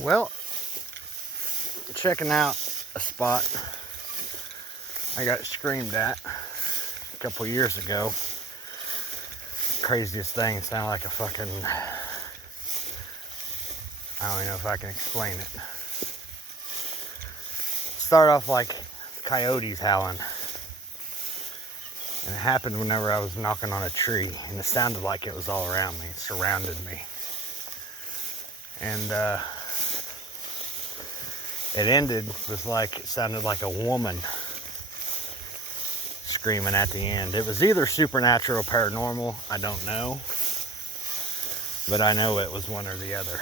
Well, checking out a spot I got screamed at a couple years ago. Craziest thing, it sounded like a fucking, I don't even know if I can explain it. Start off like coyotes howling. And it happened whenever I was knocking on a tree, and it sounded like it was all around me. It surrounded me. And it ended with it sounded like a woman screaming at the end. It was either supernatural or paranormal, I don't know. But I know it was one or the other.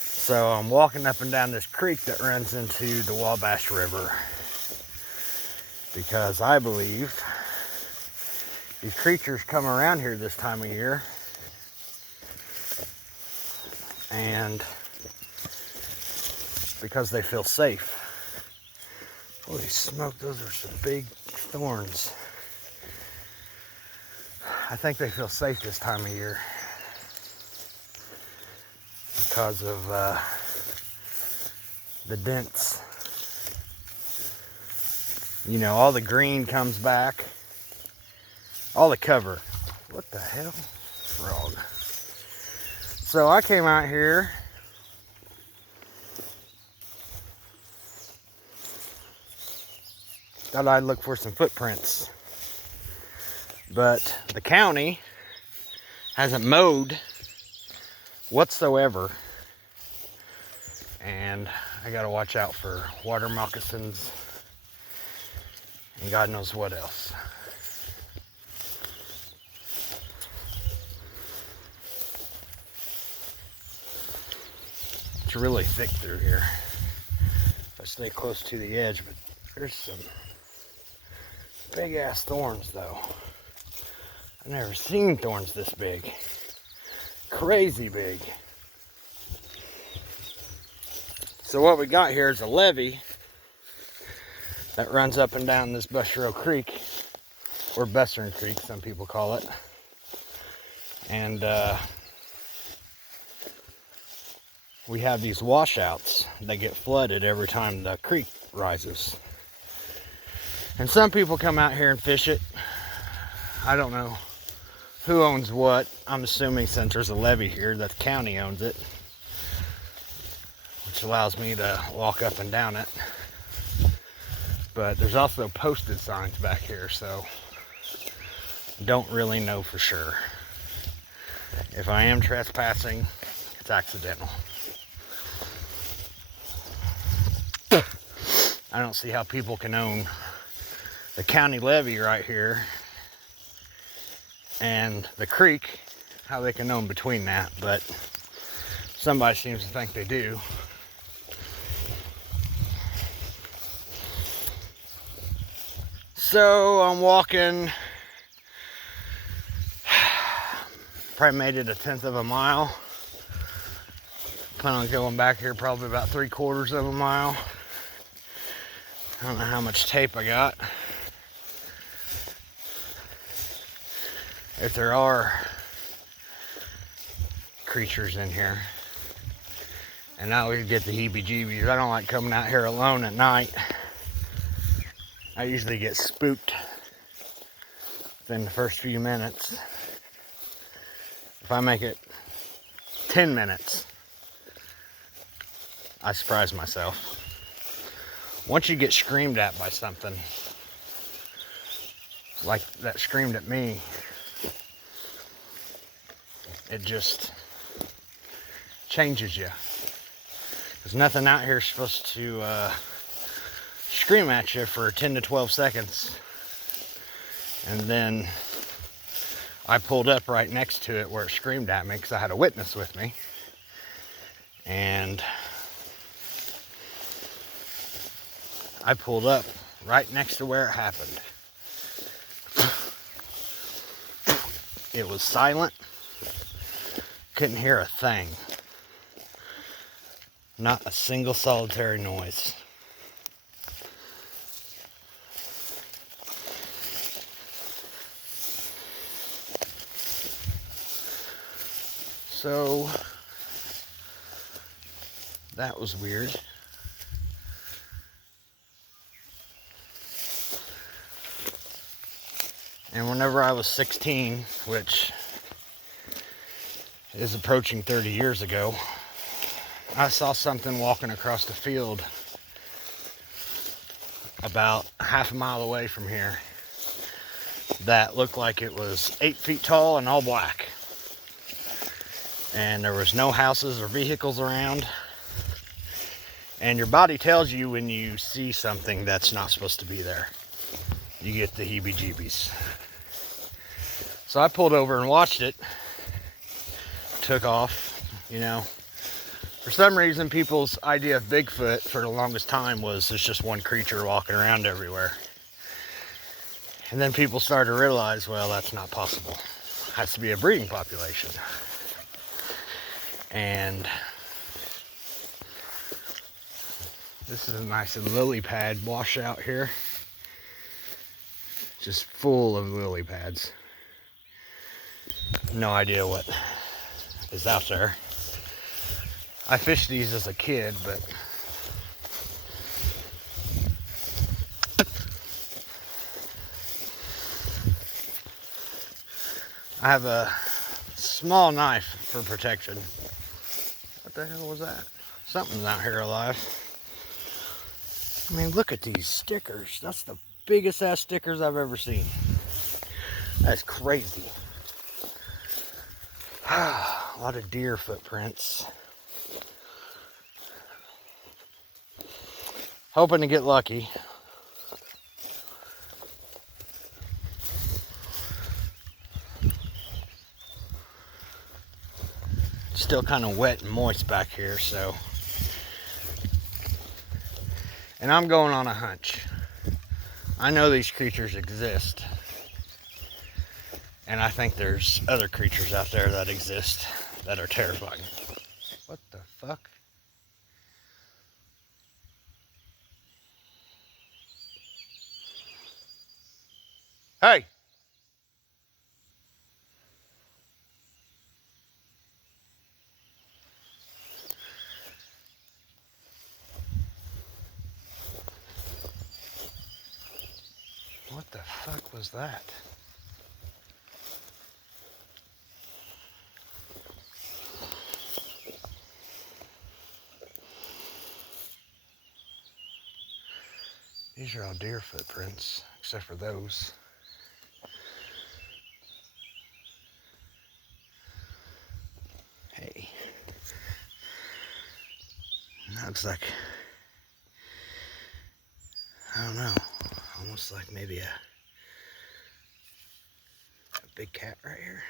So I'm walking up and down this creek that runs into the Wabash River, because I believe these creatures come around here this time of year, and because they feel safe. Holy smoke, those are some big thorns. I think they feel safe this time of year because of the dents. You know, all the green comes back, all the cover. What the hell? Frog. So I came out here thought I'd look for some footprints, but the county hasn't mowed whatsoever, and I gotta watch out for water moccasins and God knows what else. It's really thick through here. I stay close to the edge, but there's some big ass thorns though. I've never seen thorns this big. Crazy big. So what we got here is a levee that runs up and down this Busherow Creek, or Bessern Creek, some people call it. And we have these washouts that get flooded every time the creek rises. And some people come out here and fish it. I don't know who owns what. I'm assuming since there's a levee here that the county owns it, which allows me to walk up and down it. But there's also posted signs back here, so don't really know for sure. If I am trespassing, it's accidental. I don't see how people can own the county levee right here and the creek, how they can own between that, but somebody seems to think they do. So I'm walking, probably made it 1/10 of a mile. Plan on going back here probably about 3/4 of a mile. I don't know how much tape I got. If there are creatures in here. And I always get the heebie-jeebies. I don't like coming out here alone at night. I usually get spooked within the first few minutes. If I make it 10 minutes, I surprise myself. Once you get screamed at by something, like that screamed at me, it just changes you. There's nothing out here supposed to scream at you for 10 to 12 seconds. And then I pulled up right next to it where it screamed at me because I had a witness with me. And I pulled up right next to where it happened. It was silent. Couldn't hear a thing. Not a single solitary noise. So that was weird. And whenever I was 16, which is approaching 30 years ago, I saw something walking across the field about half a mile away from here that looked like it was 8 feet tall and all black. And there was no houses or vehicles around. And your body tells you when you see something that's not supposed to be there. You get the heebie-jeebies. So I pulled over and watched it. Took off, you know. For some reason, people's idea of Bigfoot for the longest time was there's just one creature walking around everywhere. And then people started to realize, well, that's not possible. It has to be a breeding population. And this is a nice lily pad washout here. Just full of lily pads. No idea what is out there. I fished these as a kid, but I have a small knife for protection. What the hell was that? Something's out here alive. I mean, look at these stickers. That's the biggest ass stickers I've ever seen. That's crazy. A lot of deer footprints. Hoping to get lucky. Still kind of wet and moist back here, so. And I'm going on a hunch. I know these creatures exist. And I think there's other creatures out there that exist that are terrifying. What the fuck? Hey! What the fuck was that? These are all deer footprints, except for those. Hey. Looks like, I don't know, almost like maybe a big cat right here.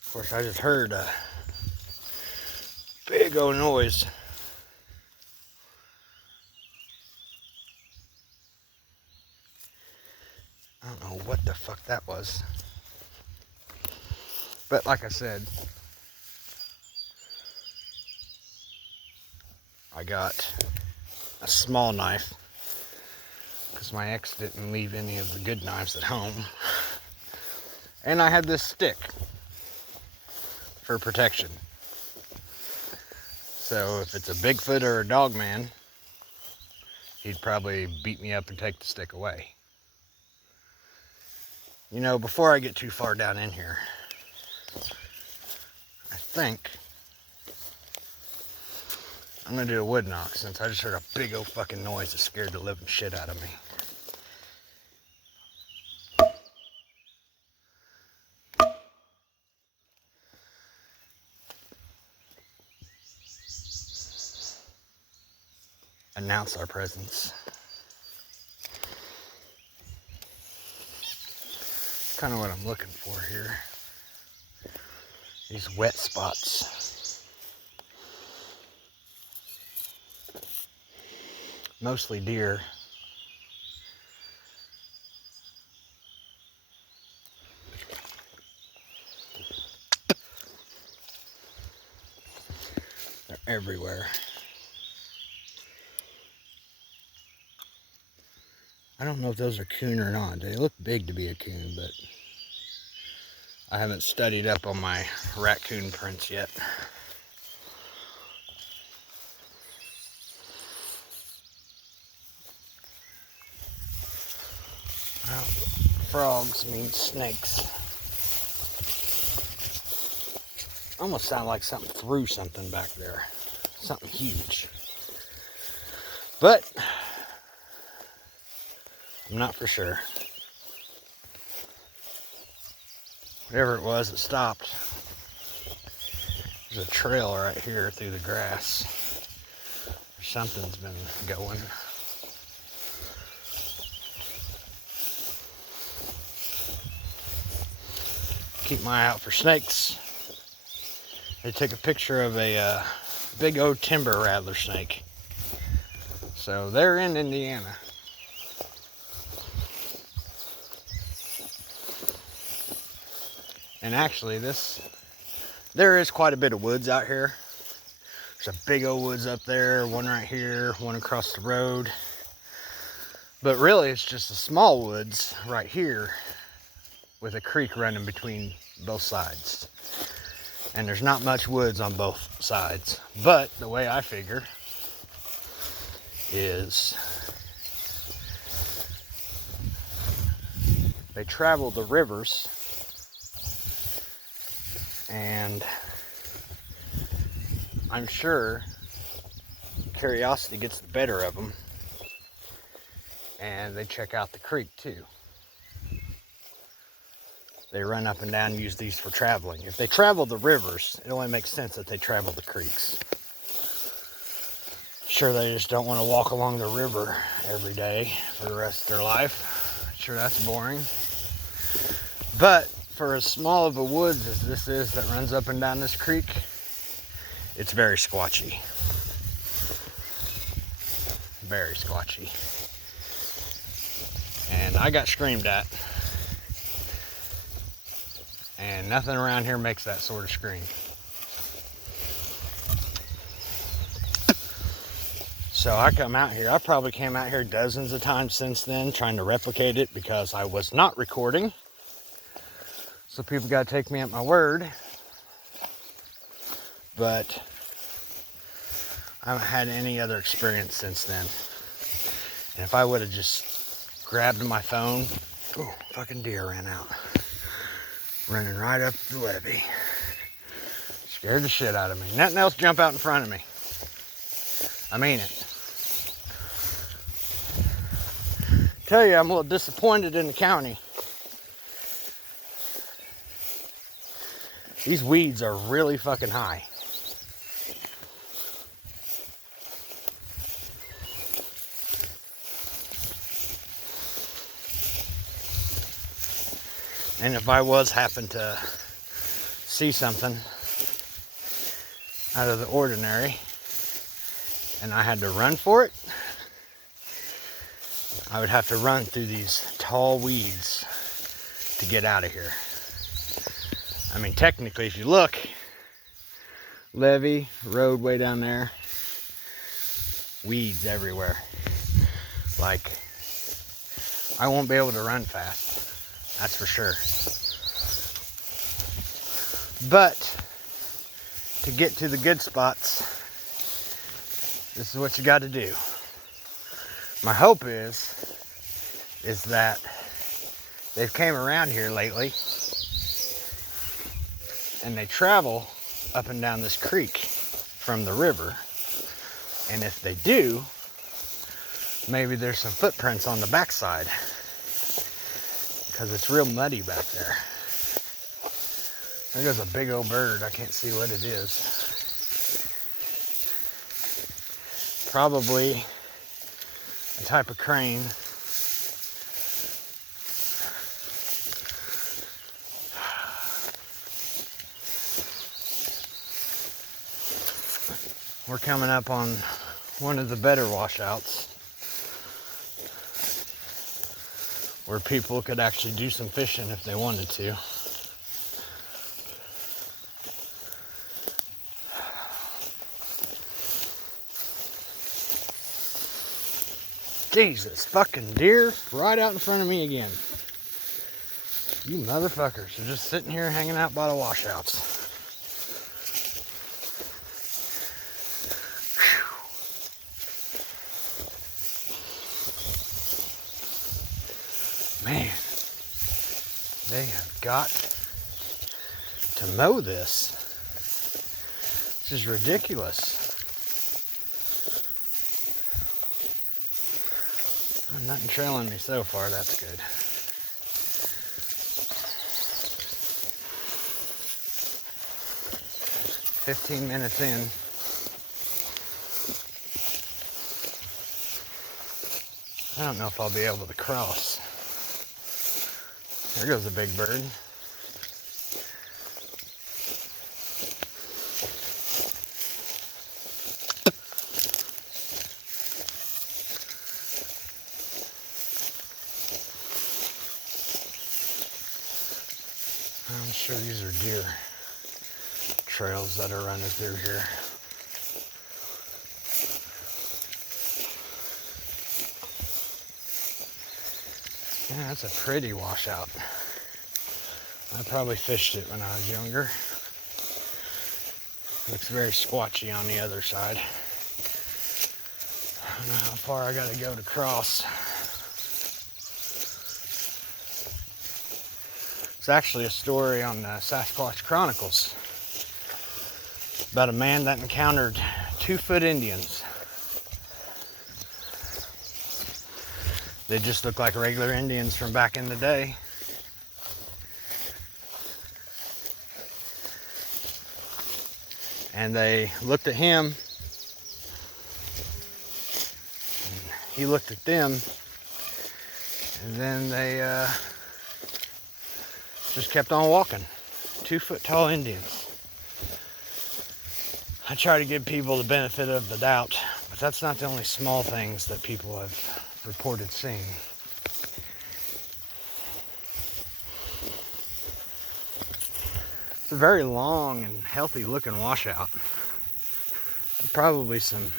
Of course, I just heard a big old noise. I don't know what the fuck that was. But like I said, I got a small knife because my ex didn't leave any of the good knives at home. And I had this stick for protection. So if it's a Bigfoot or a dog man, he'd probably beat me up and take the stick away. You know, before I get too far down in here, I think I'm gonna do a wood knock since I just heard a big old fucking noise that scared the living shit out of me. Announce our presence. Kind of what I'm looking for here. These wet spots. Mostly deer. They're everywhere. I don't know if those are coon or not. They look big to be a coon, but I haven't studied up on my raccoon prints yet. Well, frogs mean snakes. Almost sound like something threw something back there. Something huge. But I'm not for sure. Whatever it was, it stopped. There's a trail right here through the grass. Something's been going. Keep my eye out for snakes. They took a picture of a big old timber rattler snake. So they're in Indiana. And actually there is quite a bit of woods out here. There's a big old woods up there, one right here, one across the road. But really it's just a small woods right here with a creek running between both sides. And there's not much woods on both sides. But the way I figure is they travel the rivers, and I'm sure curiosity gets the better of them, and they check out the creek too. They run up and down and use these for traveling. If they travel the rivers, it only makes sense that they travel the creeks. Sure, they just don't want to walk along the river every day for the rest of their life. Sure, that's boring. But for as small of a woods as this is that runs up and down this creek, it's very squatchy. Very squatchy. And I got screamed at. And nothing around here makes that sort of scream. So I come out here. I probably came out here dozens of times since then trying to replicate it because I was not recording. So people got to take me at my word. But I haven't had any other experience since then. And if I would have just grabbed my phone, oh, fucking deer ran out. Running right up the levee. Scared the shit out of me. Nothing else jump out in front of me. I mean it. Tell you, I'm a little disappointed in the county. These weeds are really fucking high. And if I happen to see something out of the ordinary and I had to run for it, I would have to run through these tall weeds to get out of here. I mean, technically, if you look, levee, road way down there, weeds everywhere. Like, I won't be able to run fast, that's for sure. But to get to the good spots, this is what you got to do. My hope is that they've came around here lately and they travel up and down this creek from the river. And if they do, maybe there's some footprints on the backside because it's real muddy back there. There goes a big old bird. I can't see what it is. Probably a type of crane. We're coming up on one of the better washouts where people could actually do some fishing if they wanted to. Jesus, fucking deer right out in front of me again. You motherfuckers are just sitting here hanging out by the washouts. Man, they have got to mow this. This is ridiculous. Oh, nothing trailing me so far, that's good. "15 minutes in. I don't know if I'll be able to cross. There goes a big bird. I'm sure these are deer trails that are running through here. Yeah, that's a pretty washout. I probably fished it when I was younger. Looks very squatchy on the other side. I don't know how far I gotta go to cross. It's actually a story on the Sasquatch Chronicles about a man that encountered 2-foot Indians. They just look like regular Indians from back in the day. And they looked at him, and he looked at them, and then they just kept on walking. 2-foot tall Indians. I try to give people the benefit of the doubt, but that's not the only small things that people have reported seeing. It's a very long and healthy looking washout. Probably some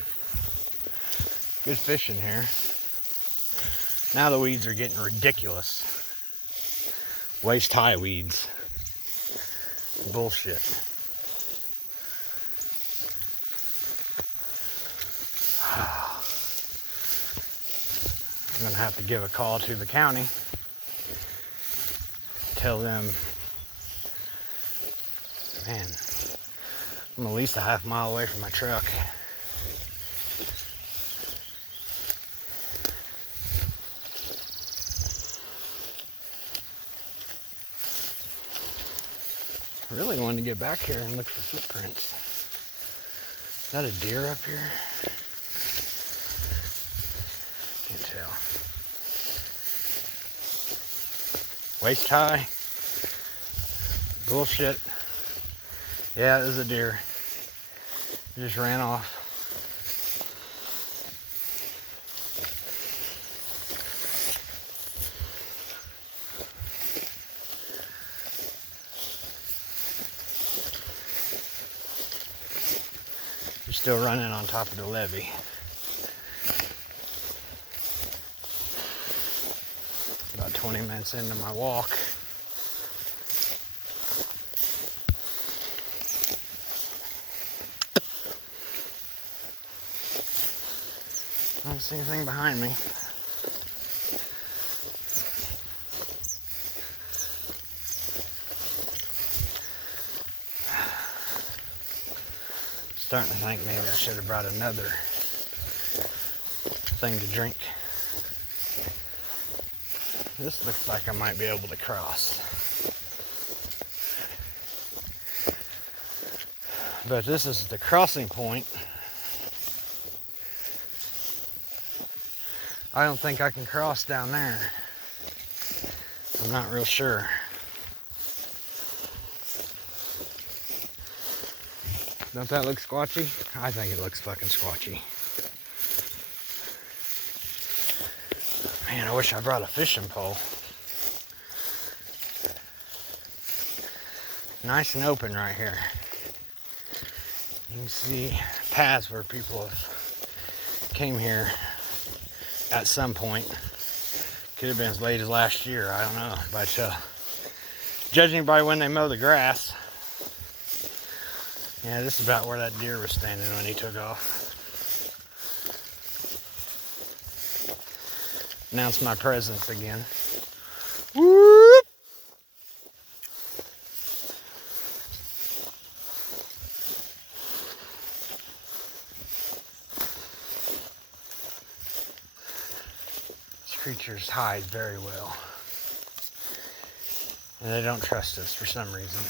good fish in here. Now the weeds are getting ridiculous. Waist high weeds. Bullshit. I'm gonna have to give a call to the county. Tell them, man, I'm at least a half mile away from my truck. I really wanted to get back here and look for footprints. Is that a deer up here? Can't tell. Waist high. Bullshit. Yeah, it was a deer. It just ran off. You're still running on top of the levee. About 20 minutes into my walk. I don't see anything behind me. Starting to think maybe I should have brought another thing to drink. This looks like I might be able to cross. But this is the crossing point. I don't think I can cross down there. I'm not real sure. Don't that look squatchy? I think it looks fucking squatchy. Man, I wish I brought a fishing pole. Nice and open right here. You can see paths where people have came here at some point. Could have been as late as last year, I don't know. But judging by when they mow the grass, yeah, this is about where that deer was standing when he took off. Announce my presence again. Whoop! These creatures hide very well. And they don't trust us for some reason.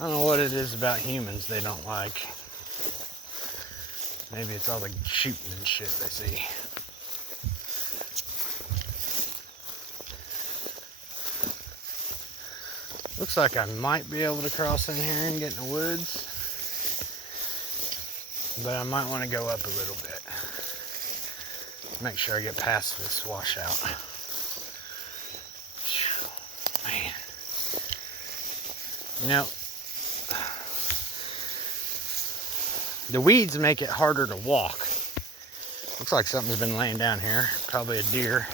I don't know what it is about humans they don't like. Maybe it's all the shooting and shit they see. Looks like I might be able to cross in here and get in the woods. But I might want to go up a little bit. Make sure I get past this washout. Man. You know, the weeds make it harder to walk. Looks like something's been laying down here. Probably a deer.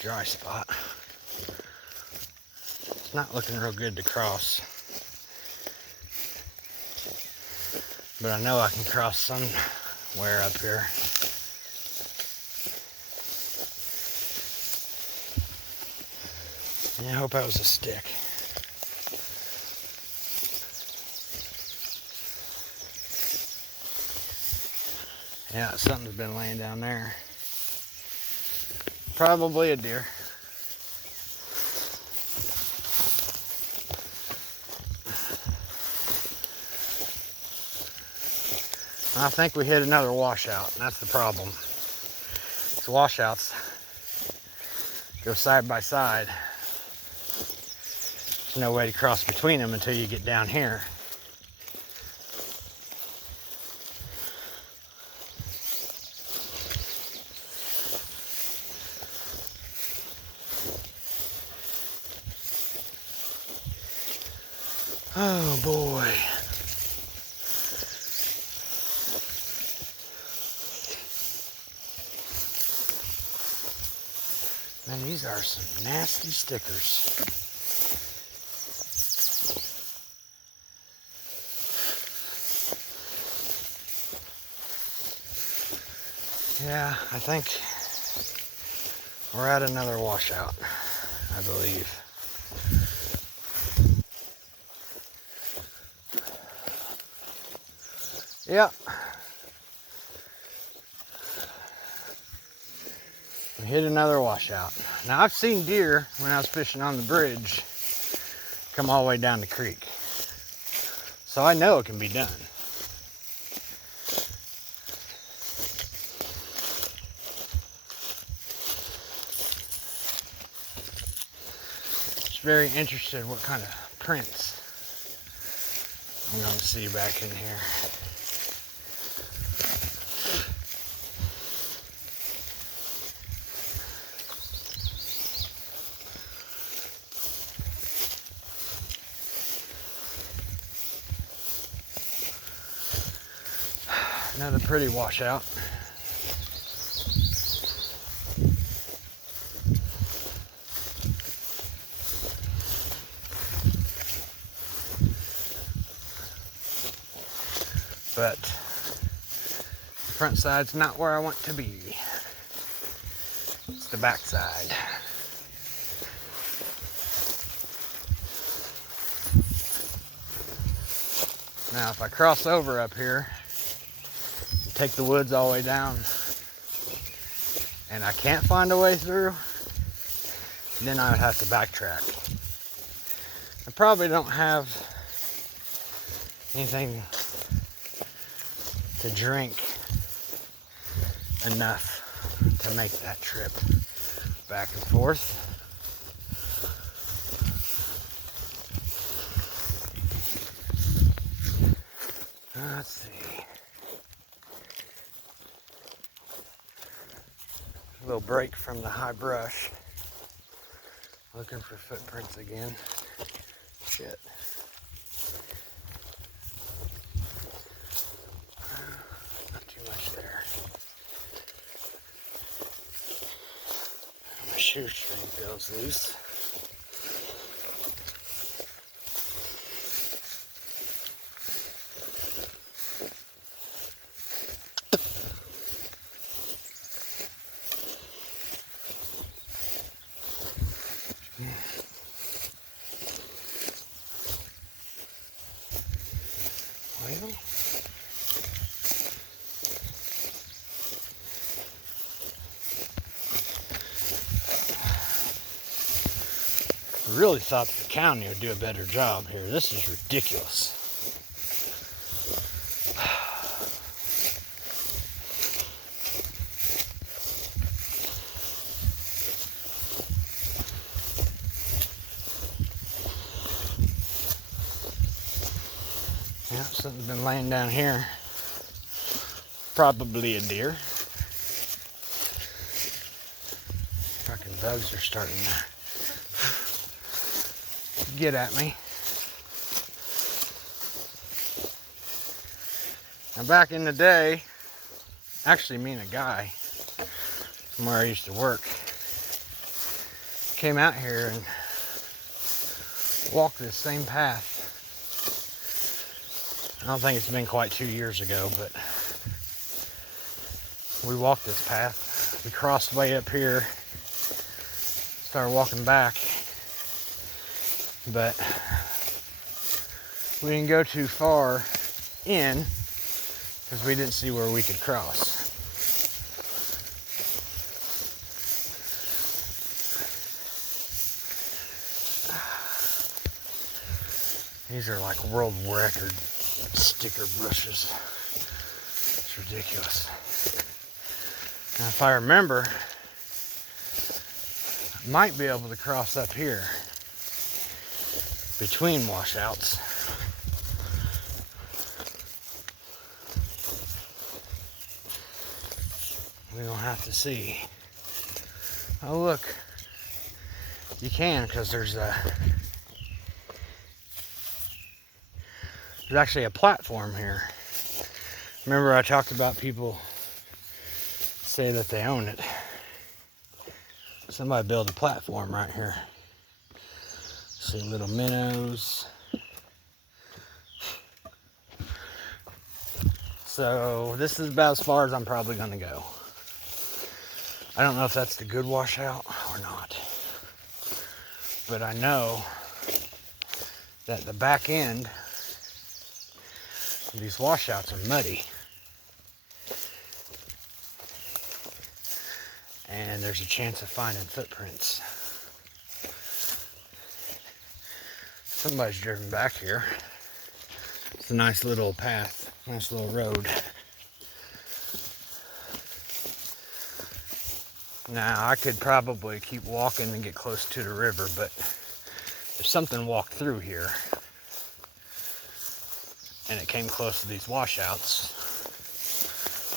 Dry spot. It's not looking real good to cross. But I know I can cross somewhere up here. Yeah, I hope that was a stick. Yeah, something's been laying down there. Probably a deer. I think we hit another washout, and that's the problem. These washouts go side by side. There's no way to cross between them until you get down here. Oh boy. Man, these are some nasty stickers. Yeah, I think we're at another washout, I believe. Yep. We hit another washout. Now, I've seen deer when I was fishing on the bridge come all the way down the creek. So I know it can be done. Just very interested what kind of prints I'm going to see back in here. Another pretty washout. But the front side's not where I want to be. It's the back side. Now if I cross over up here, take the woods all the way down, and I can't find a way through, then I would have to backtrack. I probably don't have anything to drink enough to make that trip back and forth. Let's see. A little break from the high brush. Looking for footprints again. Shit. Not too much there. My shoestring feels loose. Well, I really thought the county would do a better job here. This is ridiculous. Yeah, something's been laying down here. Probably a deer. Fucking bugs are starting to get at me. Now back in the day, actually me and a guy from where I used to work came out here and walked this same path. I don't think it's been quite 2 years ago, but we walked this path. We crossed way up here, started walking back, but we didn't go too far in because we didn't see where we could cross. These are like world record sticker bushes. It's ridiculous. Now, if I remember, I might be able to cross up here between washouts. We don't have to see. Oh, look. You can, because there's actually a platform here. Remember I talked about people say that they own it. Somebody built a platform right here. See little minnows. So this is about as far as I'm probably going to go. I don't know if that's the good washout or not. But I know that the back end of these washouts are muddy. And there's a chance of finding footprints. Somebody's driven back here. It's a nice little path, nice little road. Now, I could probably keep walking and get close to the river, but if something walked through here and it came close to these washouts,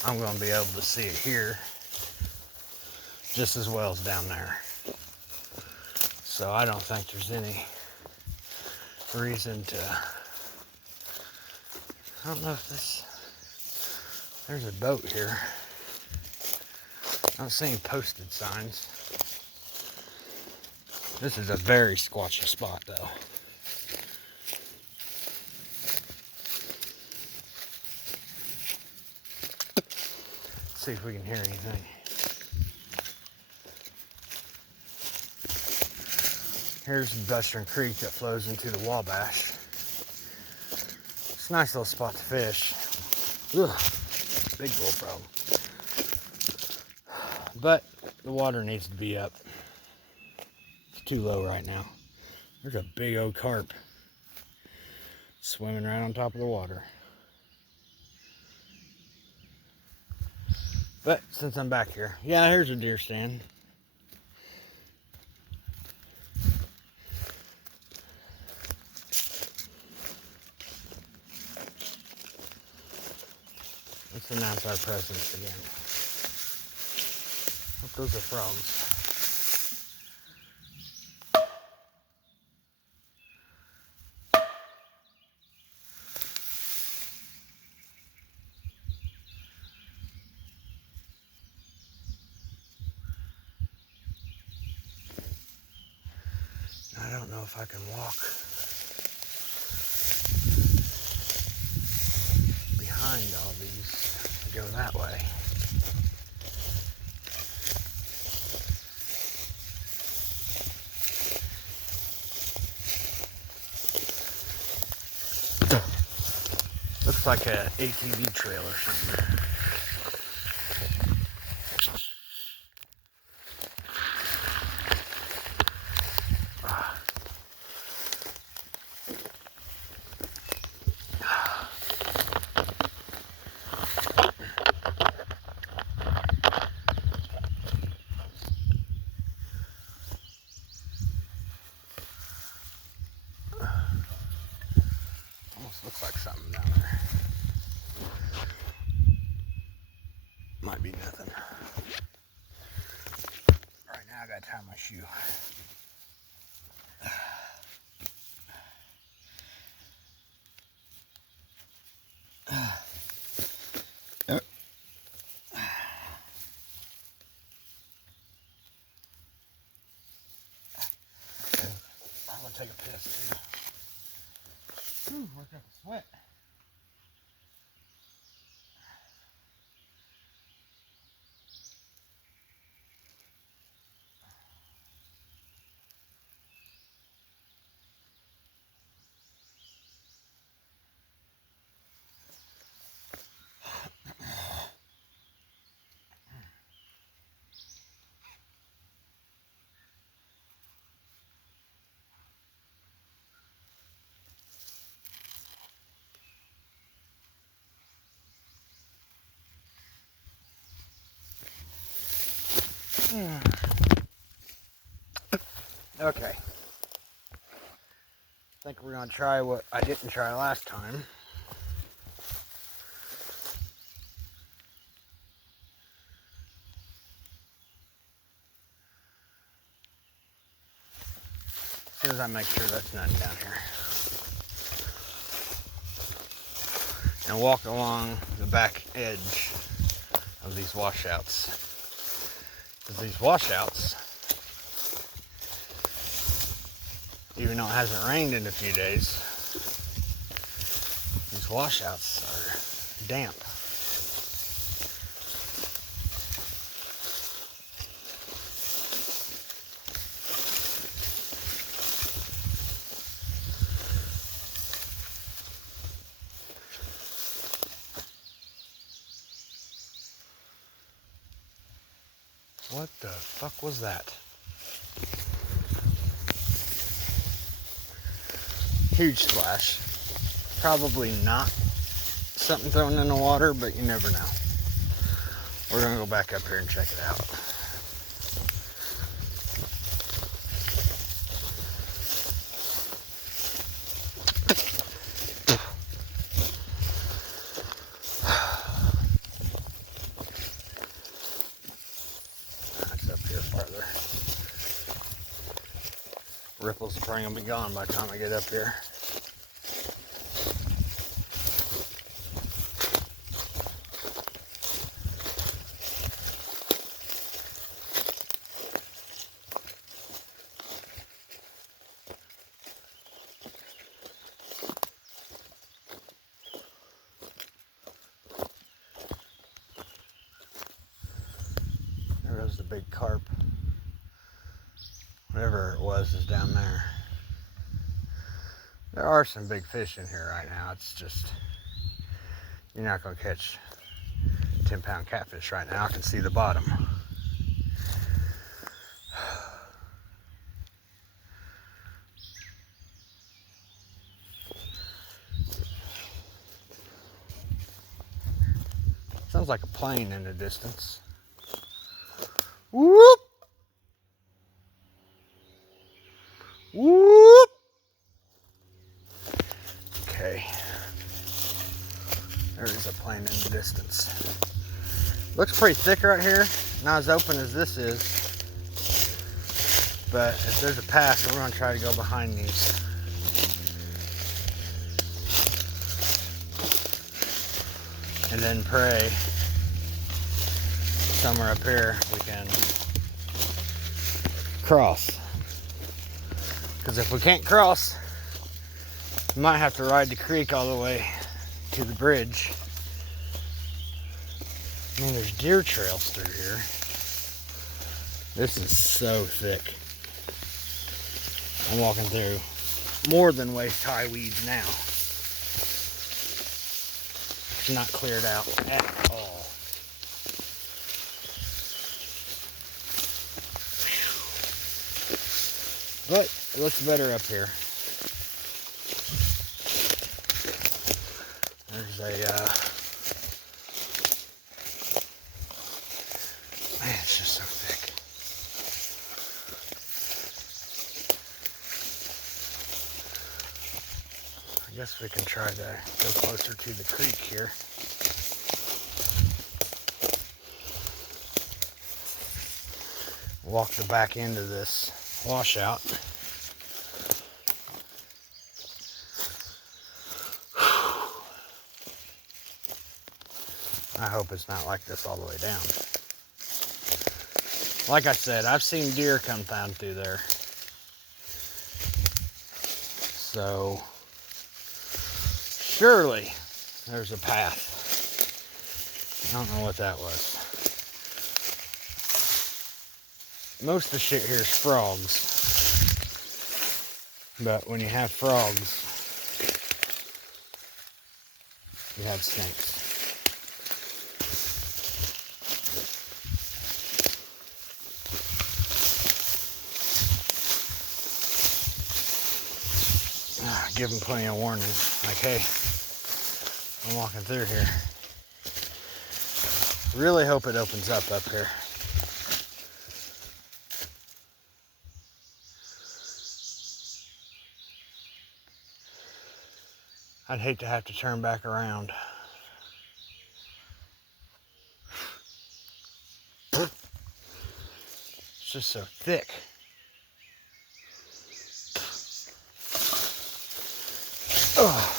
I'm going to be able to see it here just as well as down there. So I don't think there's any reason to... I don't know if this... There's a boat here. I don't see any posted signs. This is a very squatchy spot, though. Let's see if we can hear anything. Here's Western Creek that flows into the Wabash. It's a nice little spot to fish. Ugh, big bull problem. But the water needs to be up. It's too low right now. There's a big old carp swimming right on top of the water. But since I'm back here, yeah, here's a deer stand. Let's announce our presence again. Hope those are frogs. I don't know if I can walk behind all these and go that way. Looks like a ATV trail or something. Almost looks like something down there. Might be nothing. Right now I gotta tie my shoe. I'm gonna take a piss too. Worked up a sweat. Okay. I think we're gonna try what I didn't try last time. As soon as I make sure that's nothing down here. And walk along the back edge of these washouts. Because these washouts, even though it hasn't rained in a few days, these washouts are damp. What the fuck was that? Huge splash. Probably not something thrown in the water, but you never know. We're gonna go back up here and check it out. That's up here farther. Ripples are probably gonna be gone by the time I get up here. There goes the big carp. Whatever it was is down there. There are some big fish in here right now. It's just, you're not gonna catch 10-pound catfish right now. I can see the bottom. Sounds like a plane in the distance. Whoop! Whoop! Okay. There's trees are playing in the distance. Looks pretty thick right here. Not as open as this is. But if there's a path, we're going to try to go behind these. And then pray somewhere up here we can cross. Because if we can't cross, we might have to ride the creek all the way to the bridge. I mean, there's deer trails through here. This is so thick. I'm walking through more than waist-high weeds now. It's not cleared out at all. But it looks better up here. There's a, man, it's just so thick. I guess we can try to go closer to the creek here. Walk the back end of this washout. I hope it's not like this all the way down. Like I said, I've seen deer come down through there. So, surely there's a path. I don't know what that was. Most of the shit here is frogs. But when you have frogs, you have snakes. Give them plenty of warning. Like, hey, I'm walking through here. Really hope it opens up here. I'd hate to have to turn back around. It's just so thick. Oh.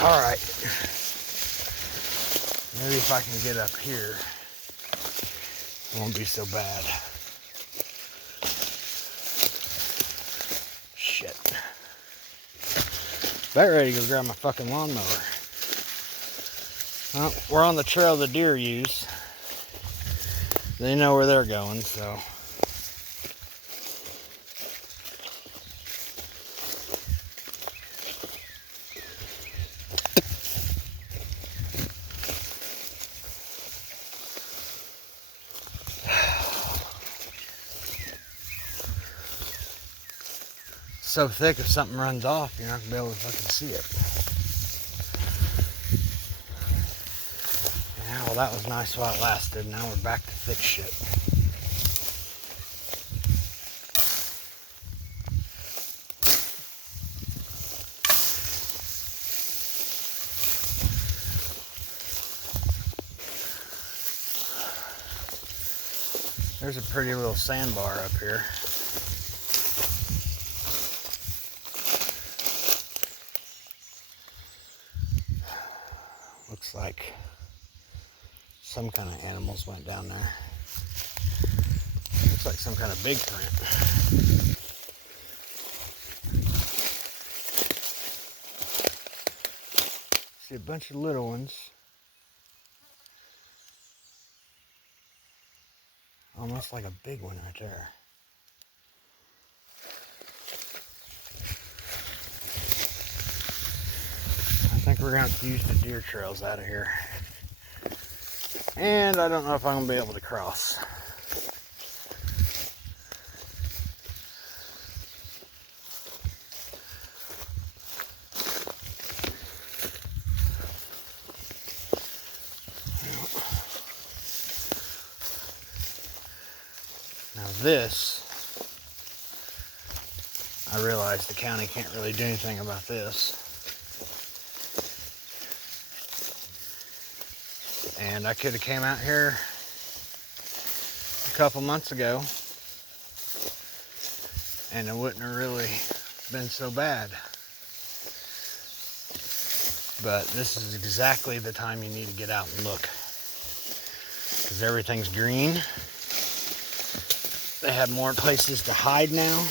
All right. Maybe if I can get up here, it won't be so bad. Shit. About ready to go grab my fucking lawnmower. Well, we're on the trail the deer use. They know where they're going, so. So thick, if something runs off, you're not gonna be able to fucking see it. Yeah, well, that was nice while it lasted. Now we're back to thick shit. There's a pretty little sandbar up here. Looks like some kind of animals went down there. Looks like some kind of big print. See a bunch of little ones. Almost like a big one right there. I think we're going to have to use the deer trails out of here. And I don't know if I'm going to be able to cross. Now this, I realized the county can't really do anything about this. And I could have came out here a couple months ago and it wouldn't have really been so bad. But this is exactly the time you need to get out and look, because everything's green. They have more places to hide now.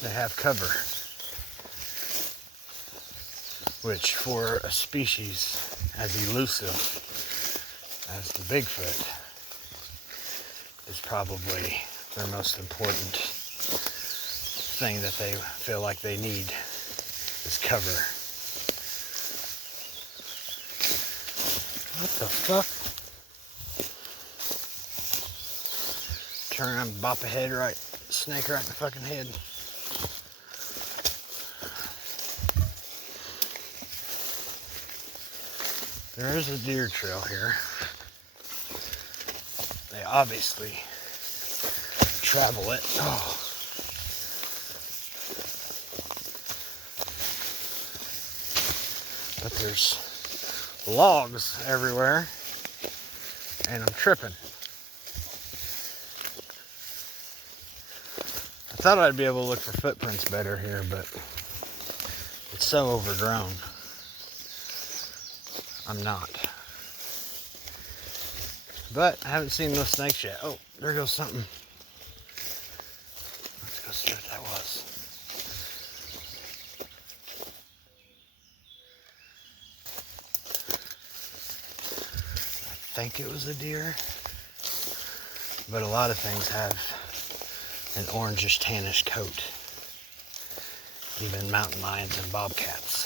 They have cover, which for a species as elusive as the Bigfoot is probably their most important thing that they feel like they need is cover. What the fuck? Turn around and bop a head right, snake right in the fucking head. There is a deer trail here. They obviously travel it. Oh. But there's logs everywhere, and I'm tripping. I thought I'd be able to look for footprints better here, but it's so overgrown. I'm not. But I haven't seen no snakes yet. Oh, there goes something. Let's go see what that was. I think it was a deer. But a lot of things have an orangish tannish coat. Even mountain lions and bobcats.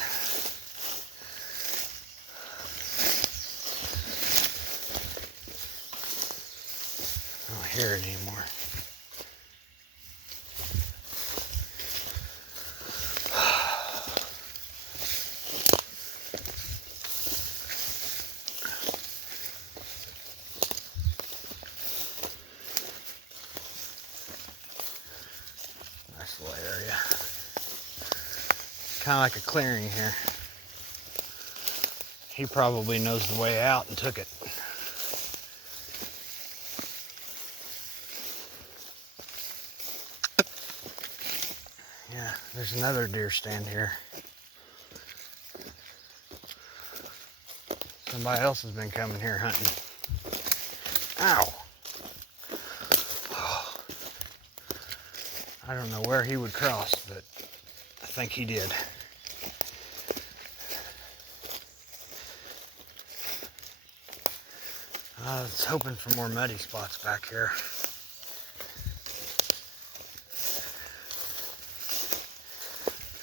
I don't hear it anymore. Nice little area. Kind of like a clearing here. He probably knows the way out and took it. Yeah, there's another deer stand here. Somebody else has been coming here hunting. Ow! I don't know where he would cross, but I think he did. I was hoping for more muddy spots back here.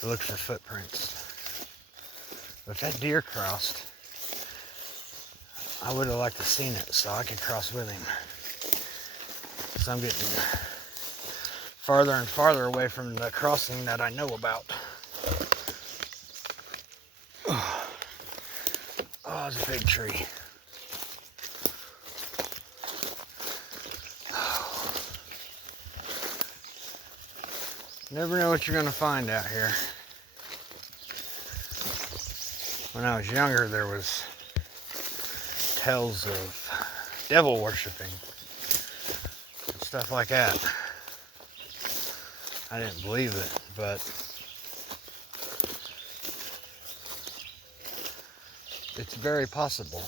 To look for footprints. But if that deer crossed, I would have liked to have seen it so I could cross with him. So I'm getting farther and farther away from the crossing that I know about. Oh, it's a big tree. Never know what you're gonna find out here. When I was younger, there was tales of devil worshiping and stuff like that. I didn't believe it, but it's very possible.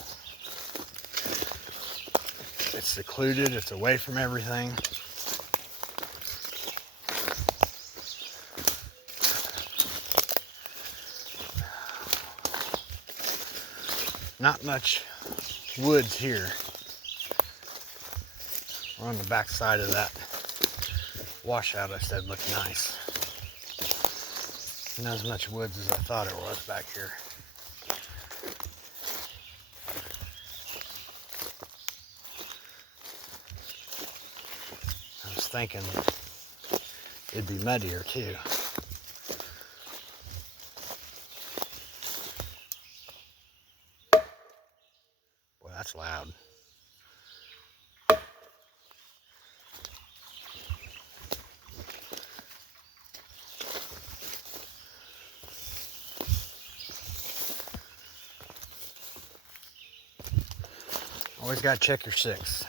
It's secluded, it's away from everything. Not much woods here. We're on the back side of that washout I said looked nice. Not as much woods as I thought it was back here. I was thinking it'd be muddier too. Boy, that's loud. Always got to check your 6.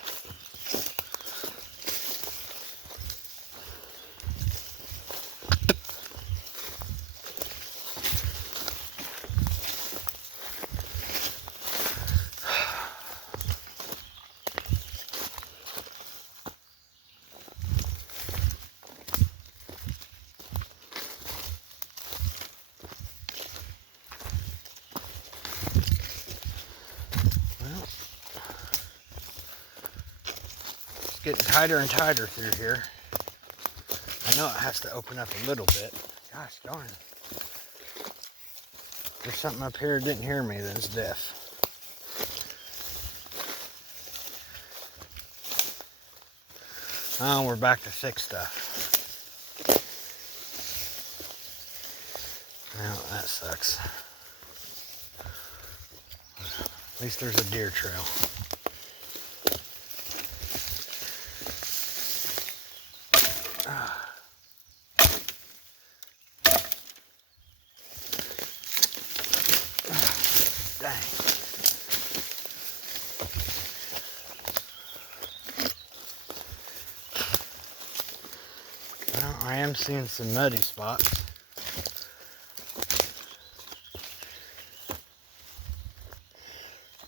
Getting tighter and tighter through here. I know it has to open up a little bit. Gosh darn. There's something up here that didn't hear me that's deaf. Oh, we're back to thick stuff. Well, that sucks. At least there's a deer trail. Dang. Well, I am seeing some muddy spots.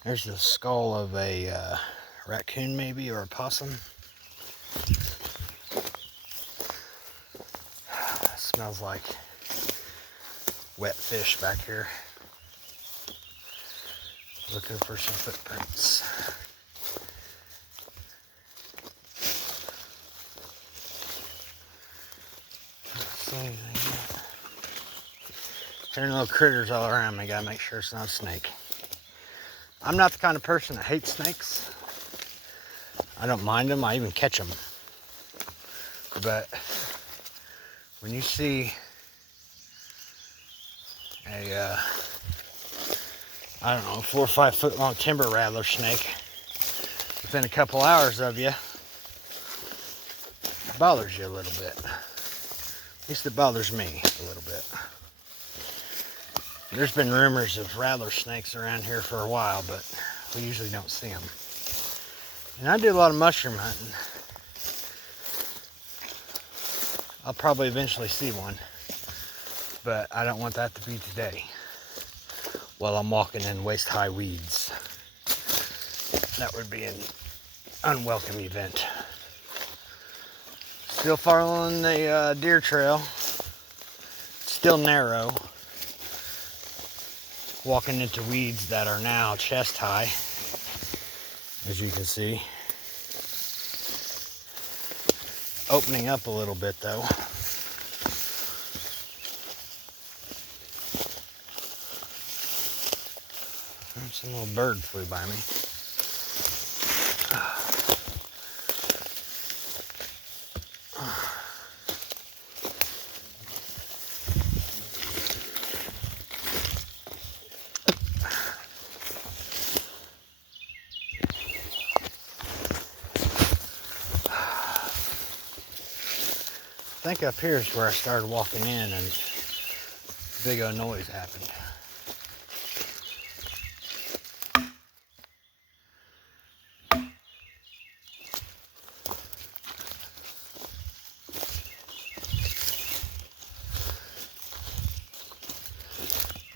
There's the skull of a raccoon maybe, or a possum. Smells like wet fish back here. Looking for some footprints. Hearing little critters all around me, gotta make sure it's not a snake. I'm not the kind of person that hates snakes. I don't mind them, I even catch them. But when you see a, I don't know, 4 or 5 foot long timber rattler snake within a couple hours of you, it bothers you a little bit. At least it bothers me a little bit. There's been rumors of rattler snakes around here for a while, but we usually don't see them. And I do a lot of mushroom hunting. I'll probably eventually see one, but I don't want that to be today while I'm walking in waist-high weeds. That would be an unwelcome event. Still following the deer trail. Still narrow. Walking into weeds that are now chest high, as you can see. Opening up a little bit though. Some little bird flew by me. I think up here is where I started walking in and big old noise happened.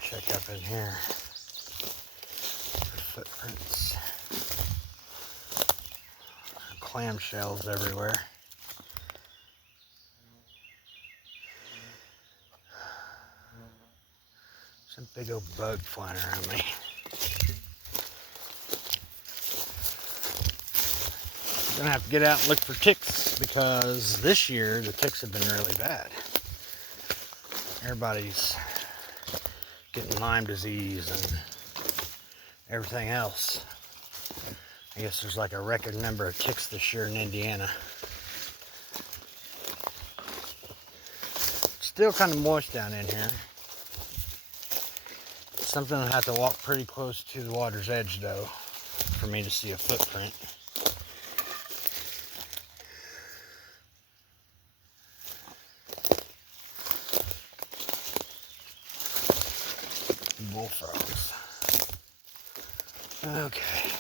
Check up in here. Footprints. Clamshells everywhere. Some big old bug flying around me. I'm gonna have to get out and look for ticks because this year the ticks have been really bad. Everybody's getting Lyme disease and everything else. I guess there's like a record number of ticks this year in Indiana. Still kind of moist down in here. Something I have to walk pretty close to the water's edge though for me to see a footprint. Bullfrogs. Okay.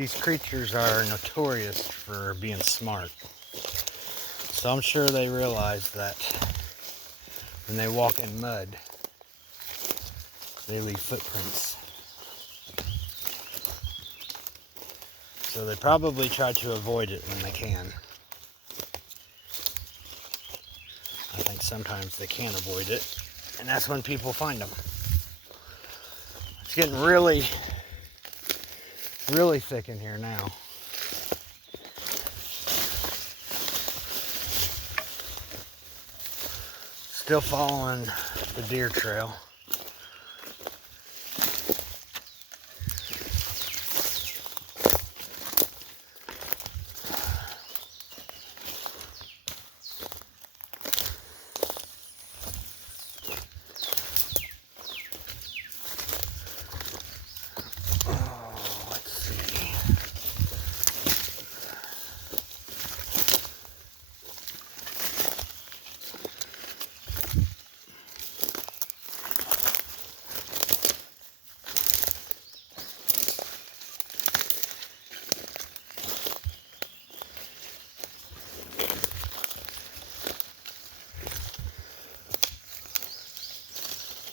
these creatures are notorious for being smart. So I'm sure they realize that when they walk in mud, they leave footprints. So they probably try to avoid it when they can. I think sometimes they can't avoid it, and that's when people find them. It's getting really, really thick in here now. Still following the deer trail.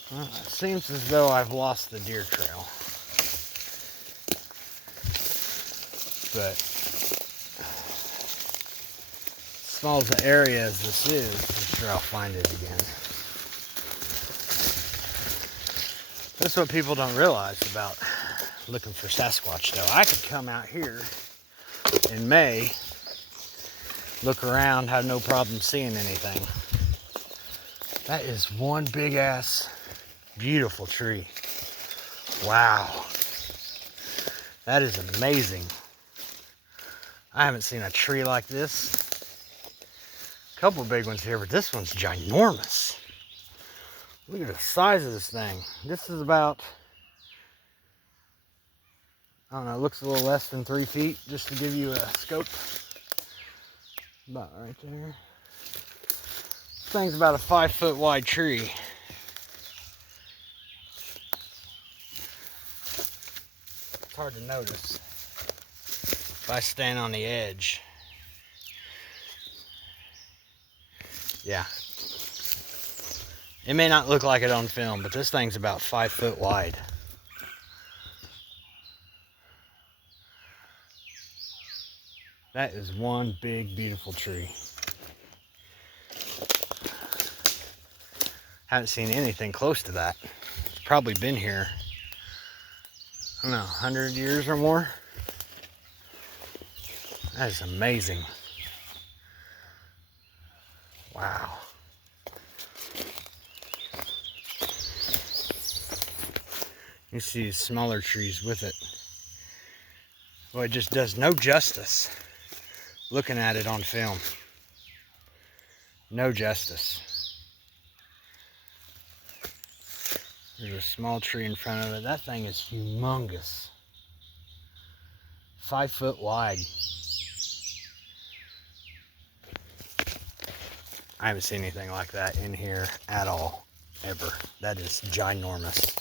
Well, it seems as though I've lost the deer trail. But as small as the area as this is, I'm sure I'll find it again. That's what people don't realize about looking for Sasquatch, though. I could come out here in May, look around, have no problem seeing anything. That is one big ass beautiful tree. Wow. That is amazing. I haven't seen a tree like this. A couple big ones here, but this one's ginormous. Look at the size of this thing. This is about, I don't know, it looks a little less than 3 feet, just to give you a scope. About right there. This thing's about a 5-foot wide tree. It's hard to notice if I stand on the edge. Yeah. It may not look like it on film, but this thing's about 5 foot wide. That is one big, beautiful tree. Haven't seen anything close to that. It's probably been here, I don't know, 100 years or more. That is amazing. Wow. You see smaller trees with it. Well, it just does no justice looking at it on film. No justice. There's a small tree in front of it. That thing is humongous. 5 foot wide. I haven't seen anything like that in here at all, ever. That is ginormous.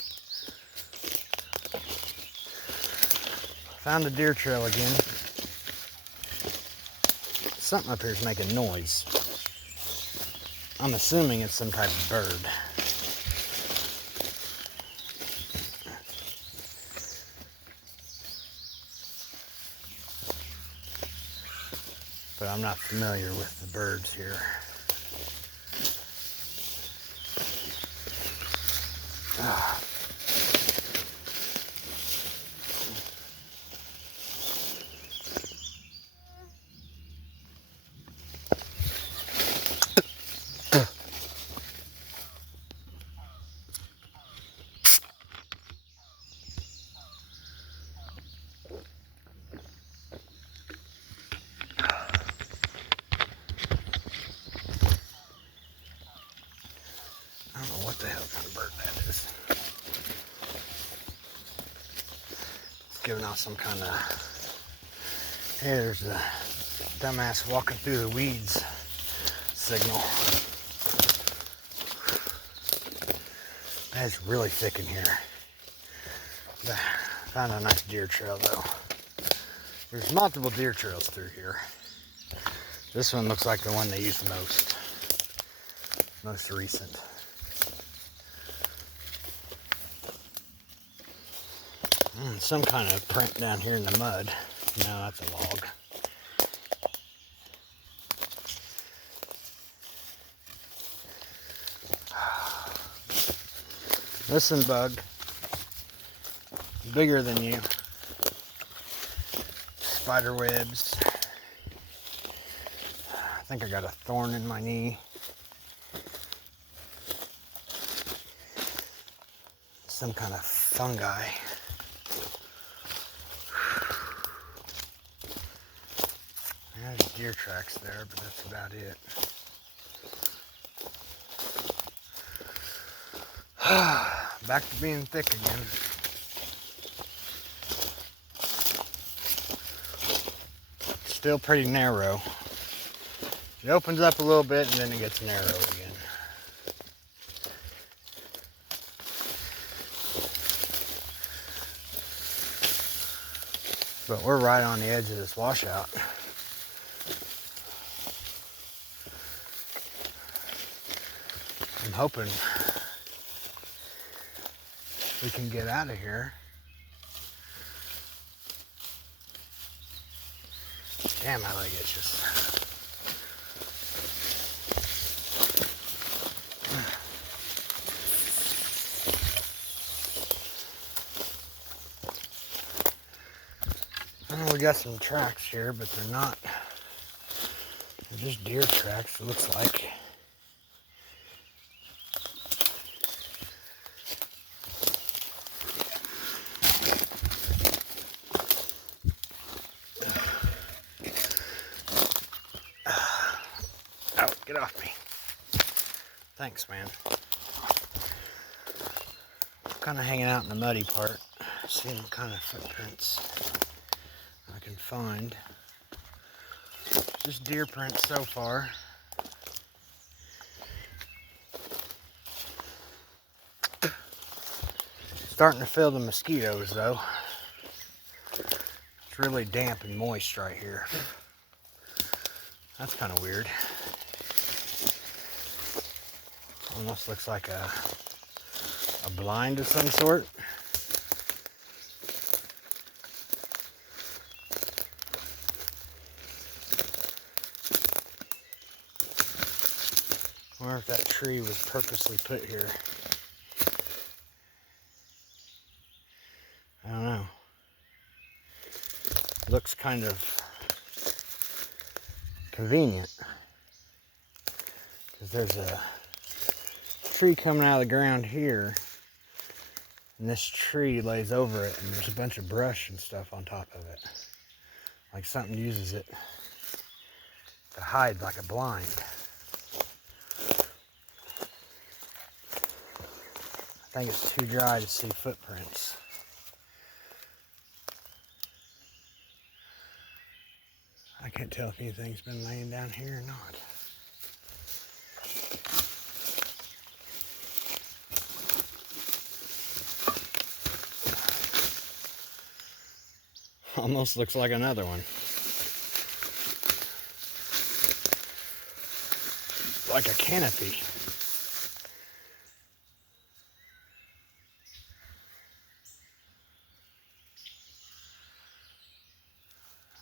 Found a deer trail again. Something up here is making noise. I'm assuming it's some type of bird. But I'm not familiar with the birds here. Ah. I don't know what the hell kind of bird that is. It's giving off some kind of, hey, there's a dumbass walking through the weeds signal. That is really thick in here. Found a nice deer trail though. There's multiple deer trails through here. This one looks like the one they use most recent. Some kind of print down here in the mud. No, that's a log. Listen, bug. Bigger than you. Spider webs. I think I got a thorn in my knee. Some kind of fungi. There's deer tracks there, but that's about it. Back to being thick again. Still pretty narrow. It opens up a little bit and then it gets narrow again. But we're right on the edge of this washout. I'm hoping we can get out of here. Damn, my leg itches. I know we got some tracks here, but they're not. They're just deer tracks, it looks like. Oh, get off me. Thanks, man. I'm kind of hanging out in the muddy part, seeing what kind of footprints I can find. Just deer prints so far. Starting to feel the mosquitoes though. It's really damp and moist right here. That's kind of weird. Almost looks like a blind of some sort. I wonder if that tree was purposely put here. I don't know. Looks kind of convenient. Because there's a tree coming out of the ground here. And this tree lays over it and there's a bunch of brush and stuff on top of it. Like something uses it to hide like a blind. I think it's too dry to see footprints. I can't tell if anything's been laying down here or not. Almost looks like another one. Like a canopy.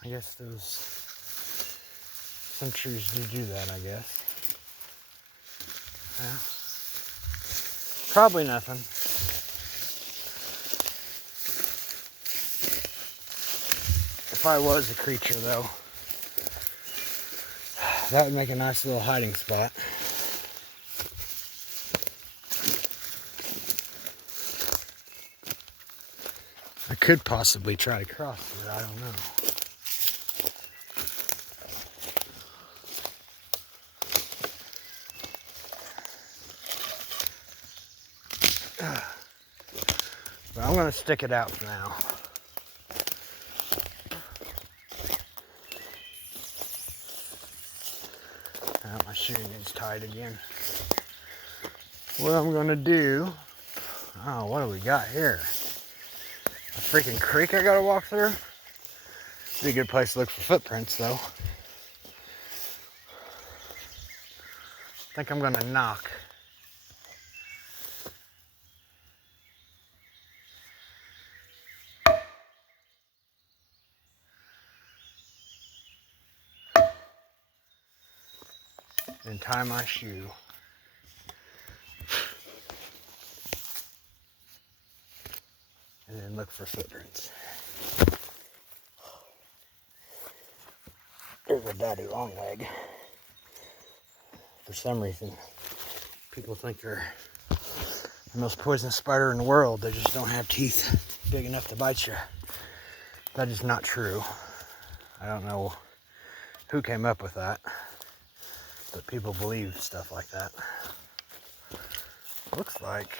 I guess some trees do that, I guess. Yeah. Probably nothing. If I was a creature though, that would make a nice little hiding spot. I could possibly try to cross it, I don't know. But I'm going to stick it out for now. Oh, my shoe needs tied again. What I'm going to do... Oh, what do we got here? A freaking creek I got to walk through? Be a good place to look for footprints, though. I think I'm gonna knock. And tie my shoe. And then look for footprints. There's a daddy long leg. For some reason, people think they're the most poisonous spider in the world. They just don't have teeth big enough to bite you. That is not true. I don't know who came up with that, but people believe stuff like that. Looks like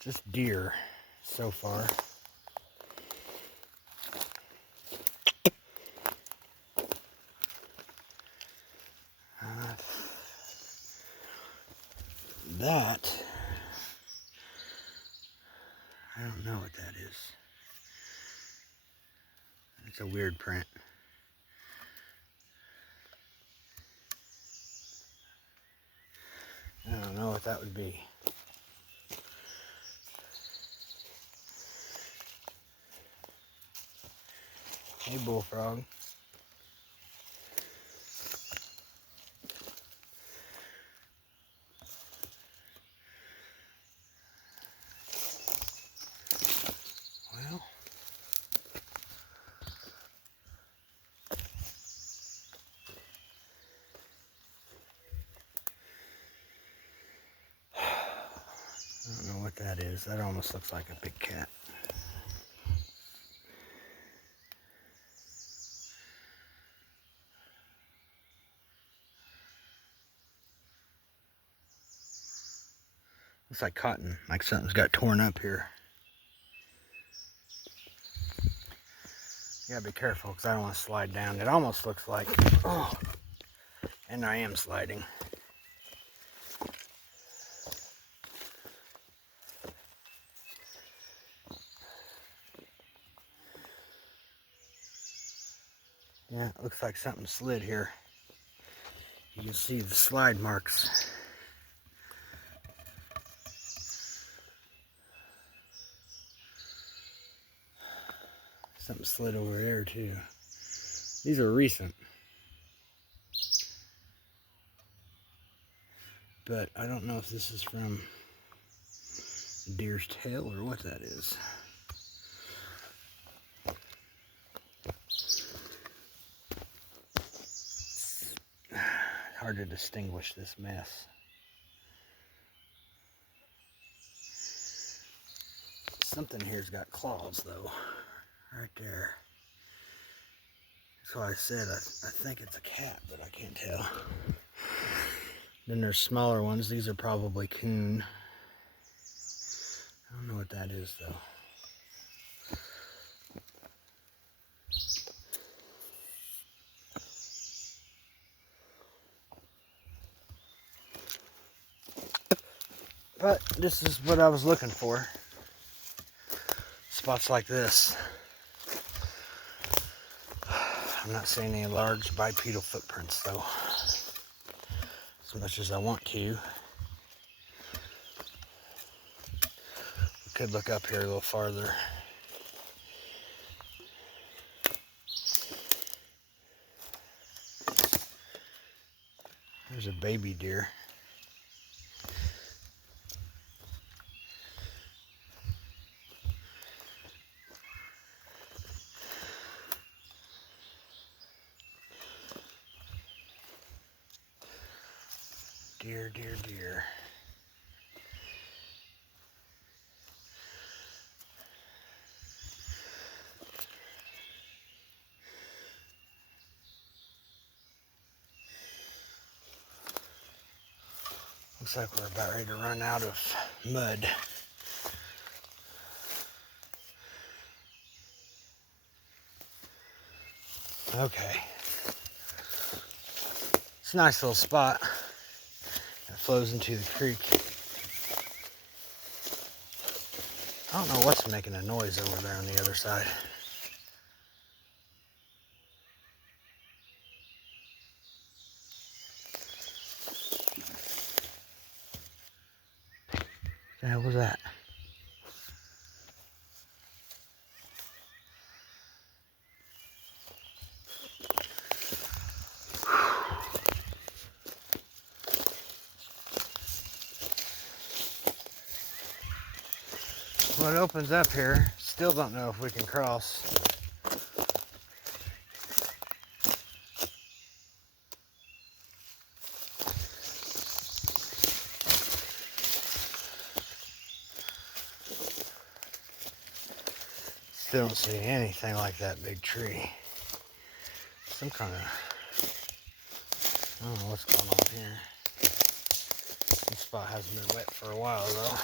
just deer so far. That, I don't know what that is. It's a weird print. I don't know what that would be. Hey, bullfrog. Well, I don't know what that is. That almost looks like a big cat. Looks like cotton, like something's got torn up here. You gotta be careful because I don't want to slide down. It almost looks like, oh, and I am sliding. Yeah, it looks like something slid here. You can see the slide marks. Something slid over there too. These are recent. But I don't know if this is from a deer's tail or what that is. Hard to distinguish this mess. Something here's got claws though, right there. That's why I said I think it's a cat, but I can't tell. Then there's smaller ones. These are probably coon. I don't know what that is though. But this is what I was looking for. Spots like this. I'm not seeing any large bipedal footprints though, as much as I want to. We could look up here a little farther. There's a baby deer. Deer, deer, deer. Looks like we're about ready to run out of mud. Okay. It's a nice little spot that flows into the creek. I don't know what's making a noise over there on the other side. it opens up here. Still don't know if we can cross. Still don't see anything like that big tree. Some kind of, I don't know what's going on here. This spot hasn't been wet for a while though.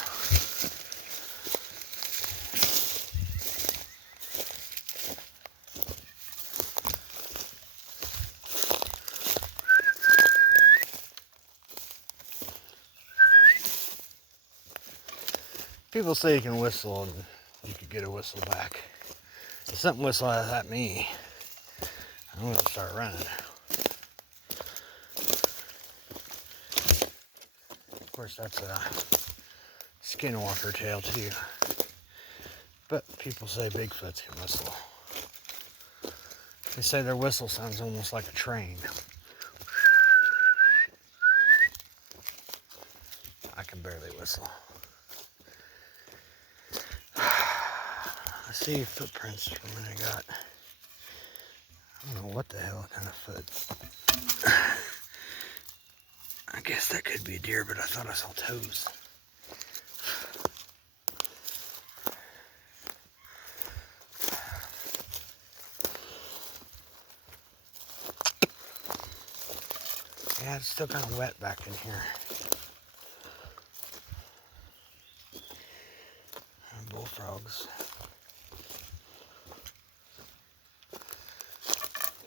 People say you can whistle and you could get a whistle back. If something whistles at me, I'm going to start running. Of course, that's a skinwalker tail too. But people say Bigfoots can whistle. They say their whistle sounds almost like a train. I can barely whistle. I see footprints from when I got, I don't know what the hell kind of foot. I guess that could be a deer, but I thought I saw toes. Yeah, it's still kind of wet back in here. And bullfrogs.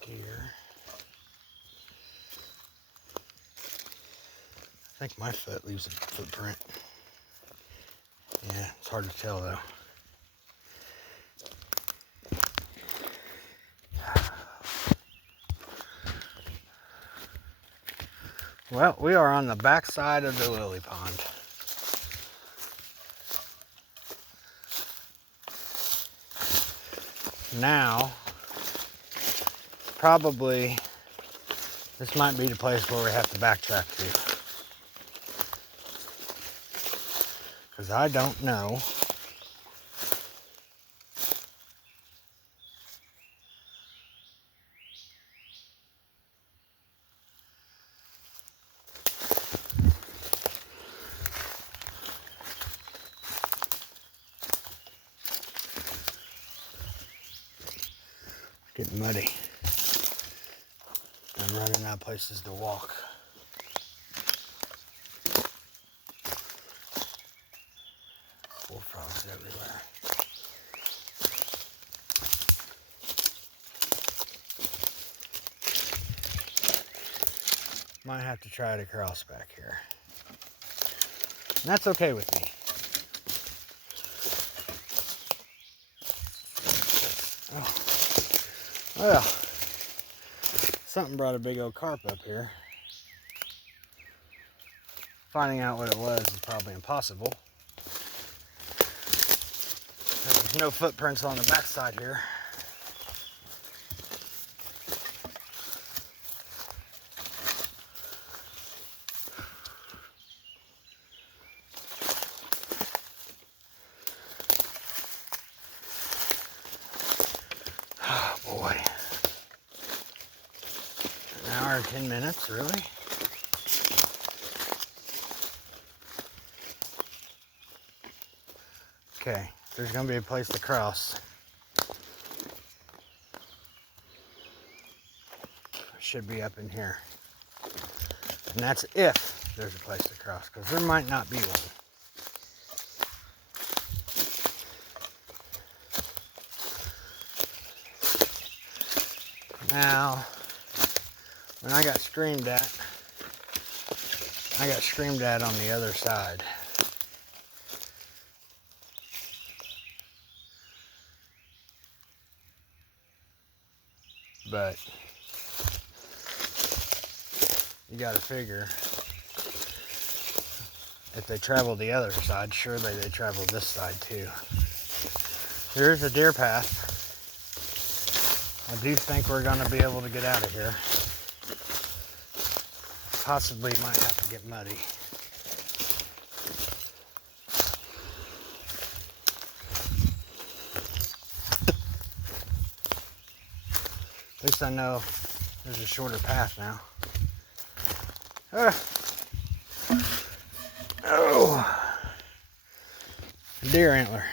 Deer. I think my foot leaves a footprint. Yeah, it's hard to tell though. Well, we are on the back side of the lily pond. Now, probably, this might be the place where we have to backtrack to. Because I don't know. Getting muddy. I'm running out of places to walk. Bullfrogs everywhere. Might have to try to cross back here. And that's okay with me. Oh. Well, something brought a big old carp up here. Finding out what it was is probably impossible. There's no footprints on the backside here. Oh boy. An hour and 10 minutes, really? Okay, there's gonna be a place to cross. Should be up in here. And that's if there's a place to cross, because there might not be one. Now, when I got screamed at on the other side. But you gotta figure, if they travel the other side, surely they travel this side too. Here's a deer path. I do think we're gonna be able to get out of here. Possibly might have to get muddy. least I know there's a shorter path now. Oh, deer antler.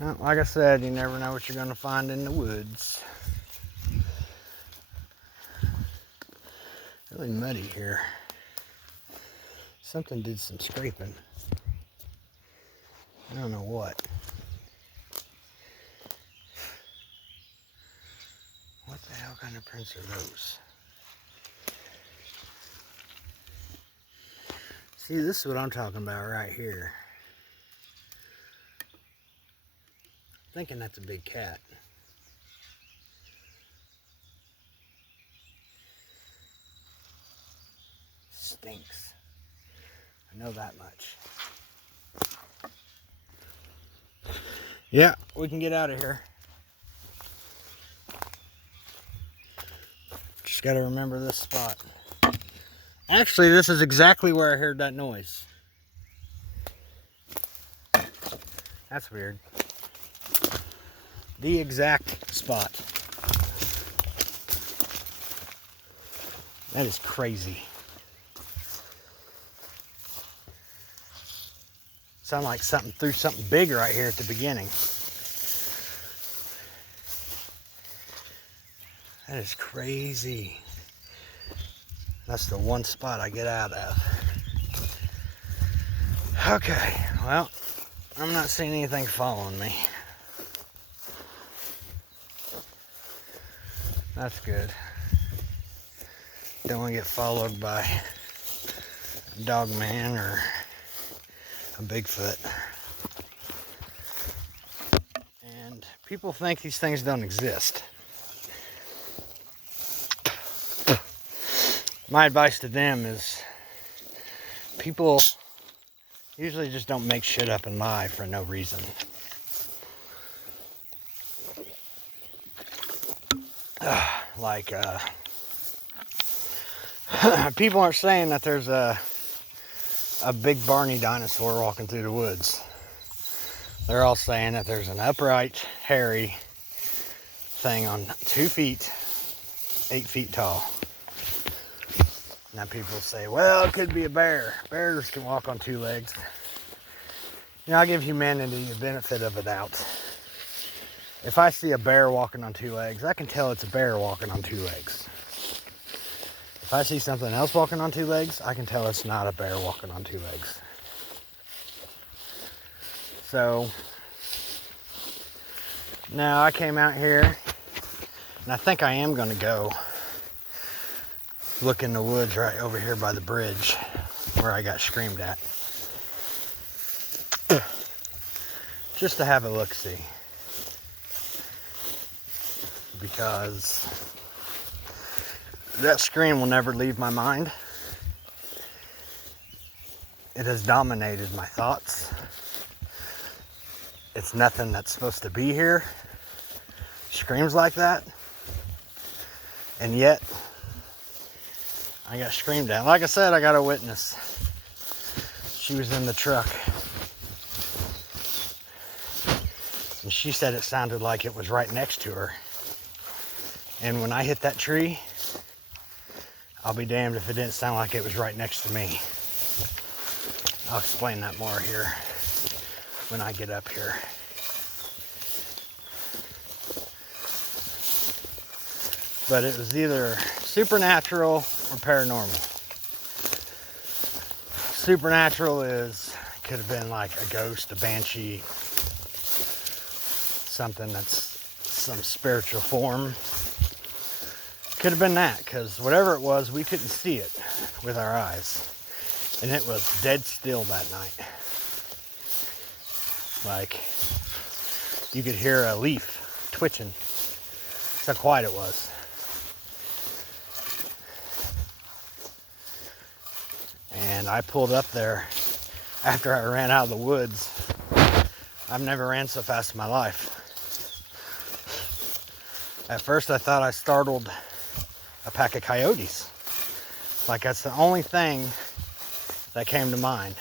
Well, like I said, you never know what you're going to find in the woods. Really muddy here. Something did some scraping. I don't know what. What the hell kind of prints are those? See, this is what I'm talking about right here. I'm thinking that's a big cat. Stinks. I know that much. Yeah, we can get out of here. Just got to remember this spot. Actually, this is exactly where I heard that noise. That's weird. The exact spot. That is crazy. Sound like something threw something big right here at the beginning. That is crazy. That's the one spot I get out of. Okay, well, I'm not seeing anything following me. That's good. Don't want to get followed by a dog man or a Bigfoot. And people think these things don't exist. My advice to them is people usually just don't make shit up and lie for no reason. Like, people aren't saying that there's a big Barney dinosaur walking through the woods. They're all saying that there's an upright, hairy thing on 2 feet, 8 feet tall. Now people say, well, it could be a bear. Bears can walk on 2 legs. You know, I'll give humanity the benefit of the doubt. If I see a bear walking on 2 legs, I can tell it's a bear walking on 2 legs. If I see something else walking on 2 legs, I can tell it's not a bear walking on 2 legs. So, now I came out here, and I think I am going to go look in the woods right over here by the bridge where I got screamed at. Just to have a look-see. Because that scream will never leave my mind. It has dominated my thoughts. It's nothing that's supposed to be here. Screams like that. And yet, I got screamed at. Like I said, I got a witness. She was in the truck. And she said it sounded like it was right next to her. And when I hit that tree, I'll be damned if it didn't sound like it was right next to me. I'll explain that more here when I get up here. But it was either supernatural or paranormal. Supernatural could have been like a ghost, a banshee, something that's some spiritual form. Could have been that, because whatever it was, we couldn't see it with our eyes. And it was dead still that night. Like, you could hear a leaf twitching. That's how quiet it was. And I pulled up there after I ran out of the woods. I've never ran so fast in my life. At first I thought I startled a pack of coyotes. Like, that's the only thing that came to mind.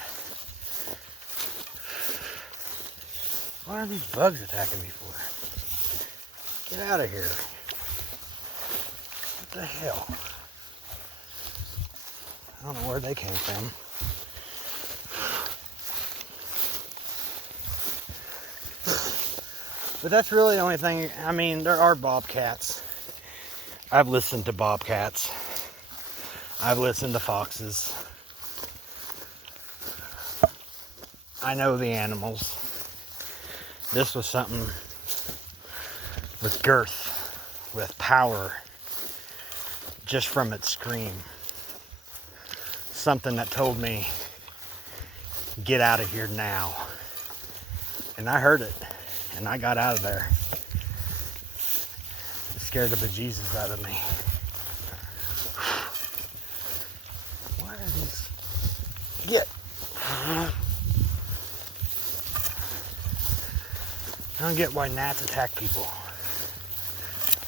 What are these bugs attacking me for? Get out of here. What the hell? I don't know where they came from. But that's really the only thing. I mean, there are bobcats. I've listened to bobcats. I've listened to foxes. I know the animals. This was something with girth, with power, just from its scream. Something that told me, get out of here now. And I heard it, and I got out of there. It scared the bejesus out of me. Why are these? Get. I don't get why gnats attack people.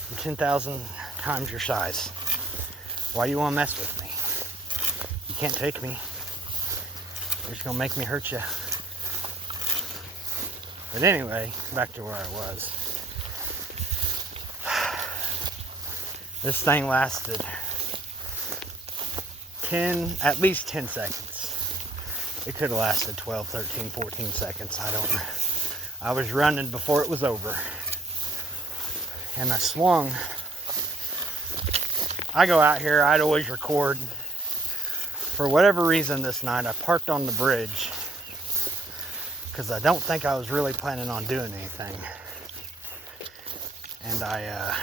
I'm 10,000 times your size. Why do you want to mess with me? You can't take me. You're just going to make me hurt you. But anyway, back to where I was. This thing lasted at least 10 seconds. It could have lasted 12, 13, 14 seconds. I don't know. I was running before it was over. And I swung. I go out here, I'd always record. For whatever reason this night, I parked on the bridge because I don't think I was really planning on doing anything. And I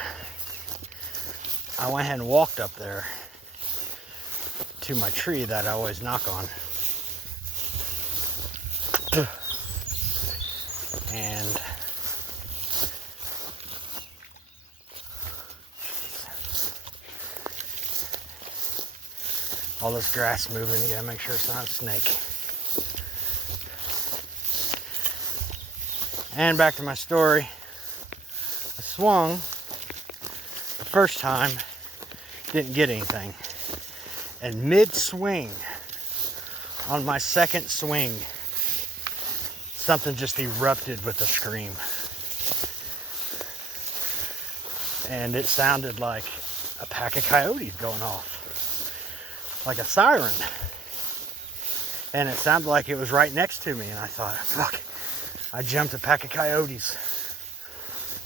went ahead and walked up there to my tree that I always knock on. And all this grass moving, you gotta make sure it's not a snake. And back to my story. I swung the first time, didn't get anything. And mid-swing, on my second swing, something just erupted with a scream. And it sounded like a pack of coyotes going off. Like a siren. And it sounded like it was right next to me. And I thought, fuck. I jumped a pack of coyotes.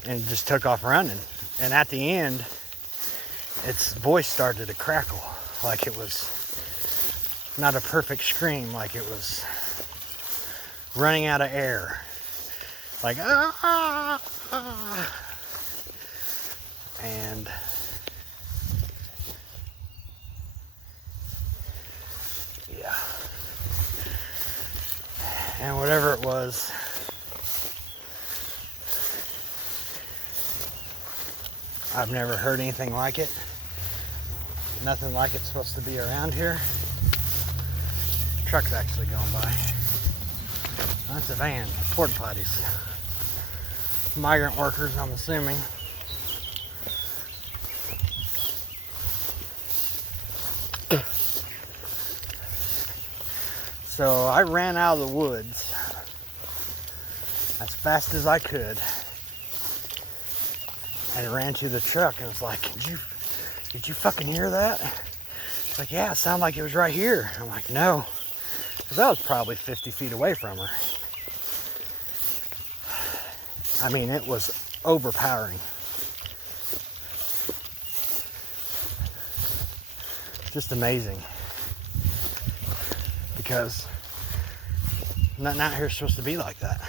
And just took off running. And at the end, its voice started to crackle. Like it was not a perfect scream. Like it was running out of air, like and yeah, and whatever it was, I've never heard anything like it. Nothing like it's supposed to be around here. The truck's actually going by. That's a van, porta potties. Migrant workers, I'm assuming. So I ran out of the woods as fast as I could and ran to the truck and was like, did you fucking hear that? It's like, yeah, it sounded like it was right here. I'm like, no, because I was probably 50 feet away from her. I mean, it was overpowering. Just amazing. Because nothing out here is supposed to be like that.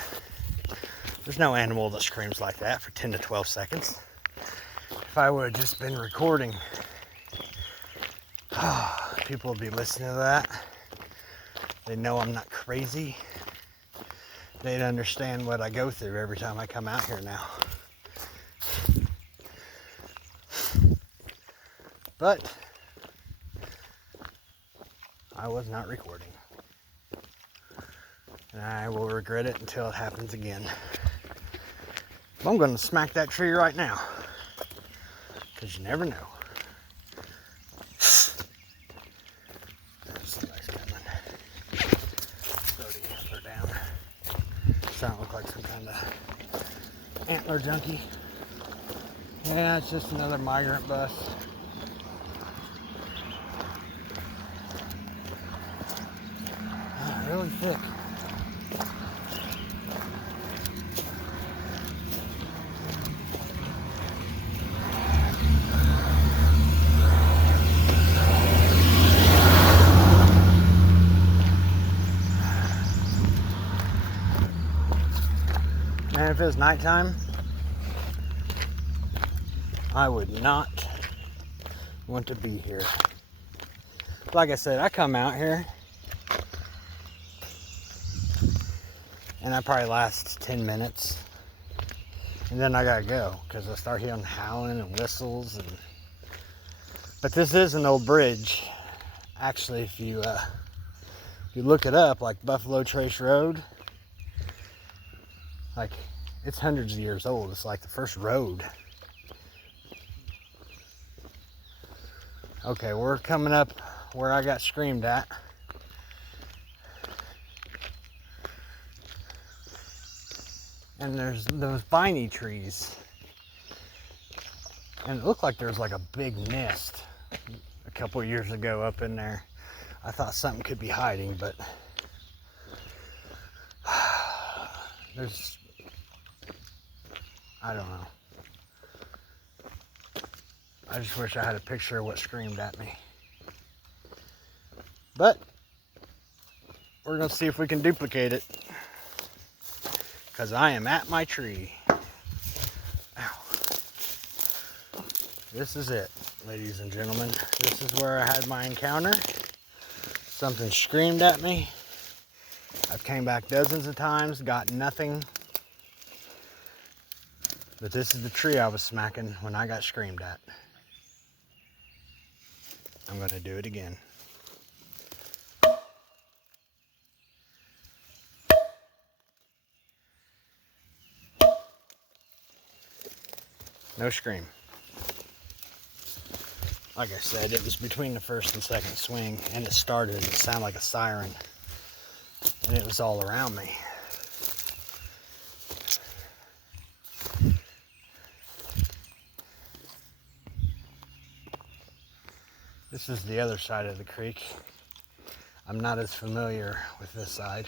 There's no animal that screams like that for 10 to 12 seconds. If I would have just been recording, people would be listening to that. They know I'm not crazy. They'd understand what I go through every time I come out here now. But I was not recording. And I will regret it until it happens again. I'm going to smack that tree right now. Because you never know. found a antler junkie. Yeah, it's just another migrant bus. Really thick. Man, if it was nighttime, I would not want to be here. Like I said, I come out here and I probably last 10 minutes and then I gotta go because I start hearing howling and whistles. But this is an old bridge. Actually, if you look it up, like Buffalo Trace Road, like it's hundreds of years old. It's like the first road. Okay, we're coming up where I got screamed at. And there's those piney trees. And it looked like there was like a big nest a couple years ago up in there. I thought something could be hiding, but I don't know. I just wish I had a picture of what screamed at me. But we're gonna see if we can duplicate it, because I am at my tree. Ow. This is it, ladies and gentlemen. This is where I had my encounter. Something screamed at me. I've came back dozens of times, got nothing. But this is the tree I was smacking when I got screamed at. I'm gonna do it again. No scream. Like I said, it was between the first and second swing, and it started, it sounded like a siren, and it was all around me. This is the other side of the creek. I'm not as familiar with this side.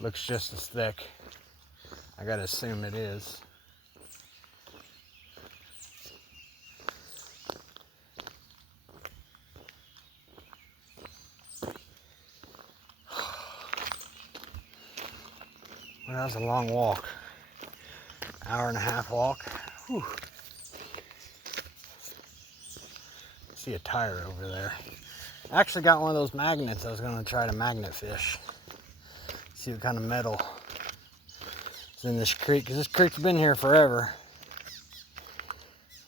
Looks just as thick. I gotta assume it is. Well, that was a long walk. Hour and a half walk. Whew. See a tire over there. I actually got one of those magnets. I was gonna try to magnet fish. See what kind of metal is in this creek, because this creek's been here forever.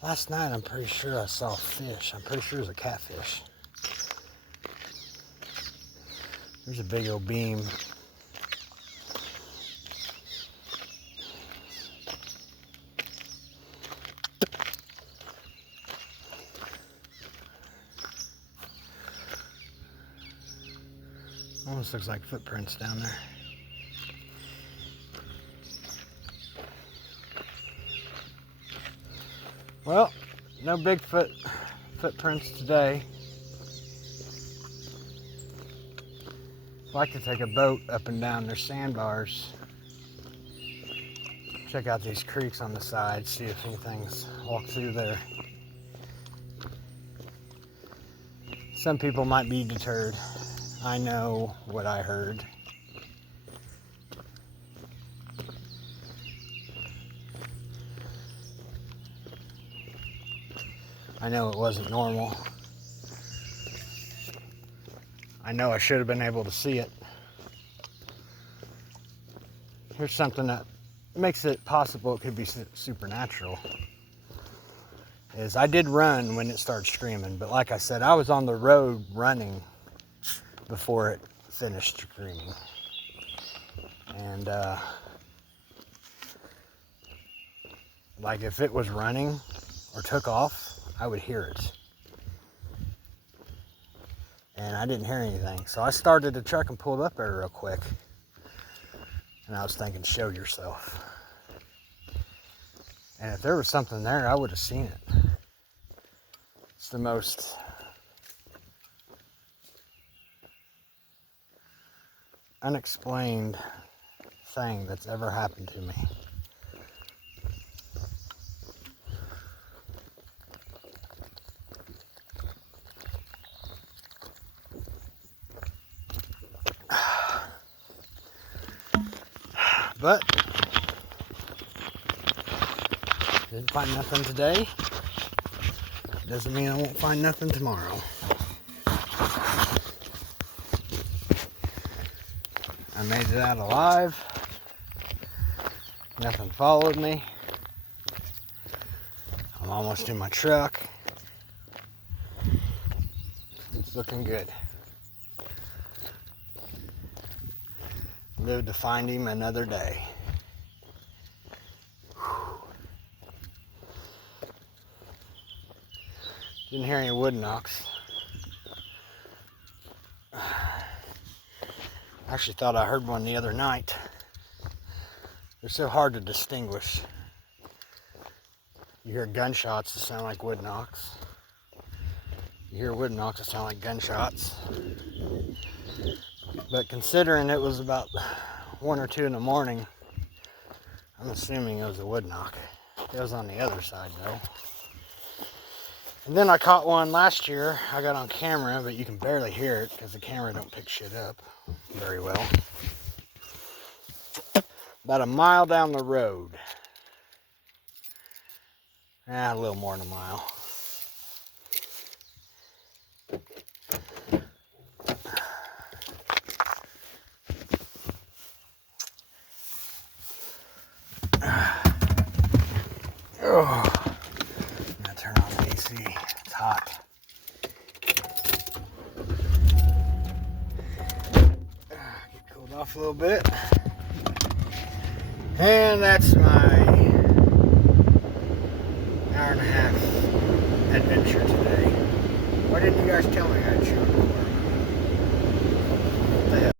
Last night I'm pretty sure I saw fish. I'm pretty sure it was a catfish. There's a big old beam. Almost looks like footprints down there. Well, no Bigfoot footprints today. I'd like to take a boat up and down their sandbars. Check out these creeks on the side, see if anything's walked through there. Some people might be deterred. I know what I heard. I know it wasn't normal. I know I should have been able to see it. Here's something that makes it possible it could be supernatural. Is I did run when it started screaming, but like I said, I was on the road running before it finished screaming. And like if it was running or took off, I would hear it. and I didn't hear anything. So I started the truck and pulled up there real quick. And I was thinking, show yourself. And if there was something there, I would have seen it. It's the most unexplained thing that's ever happened to me. But didn't find nothing today. Doesn't mean I won't find nothing tomorrow. I made it out alive. Nothing followed me. I'm almost in my truck. It's looking good. Live to find him another day. Didn't hear any wood knocks. Actually thought I heard one the other night. They're so hard to distinguish. You hear gunshots that sound like wood knocks. You hear wood knocks that sound like gunshots. But considering it was about 1 or 2 in the morning, I'm assuming it was a wood knock. It was on the other side though. And then I caught one last year. I got on camera, but you can barely hear it because the camera don't pick shit up very well. About a mile down the road. A little more than a mile. Oh, I'm gonna turn on the AC. It's hot. Get cooled off a little bit. And that's my hour and a half adventure today. Why didn't you guys tell me I'd shoot?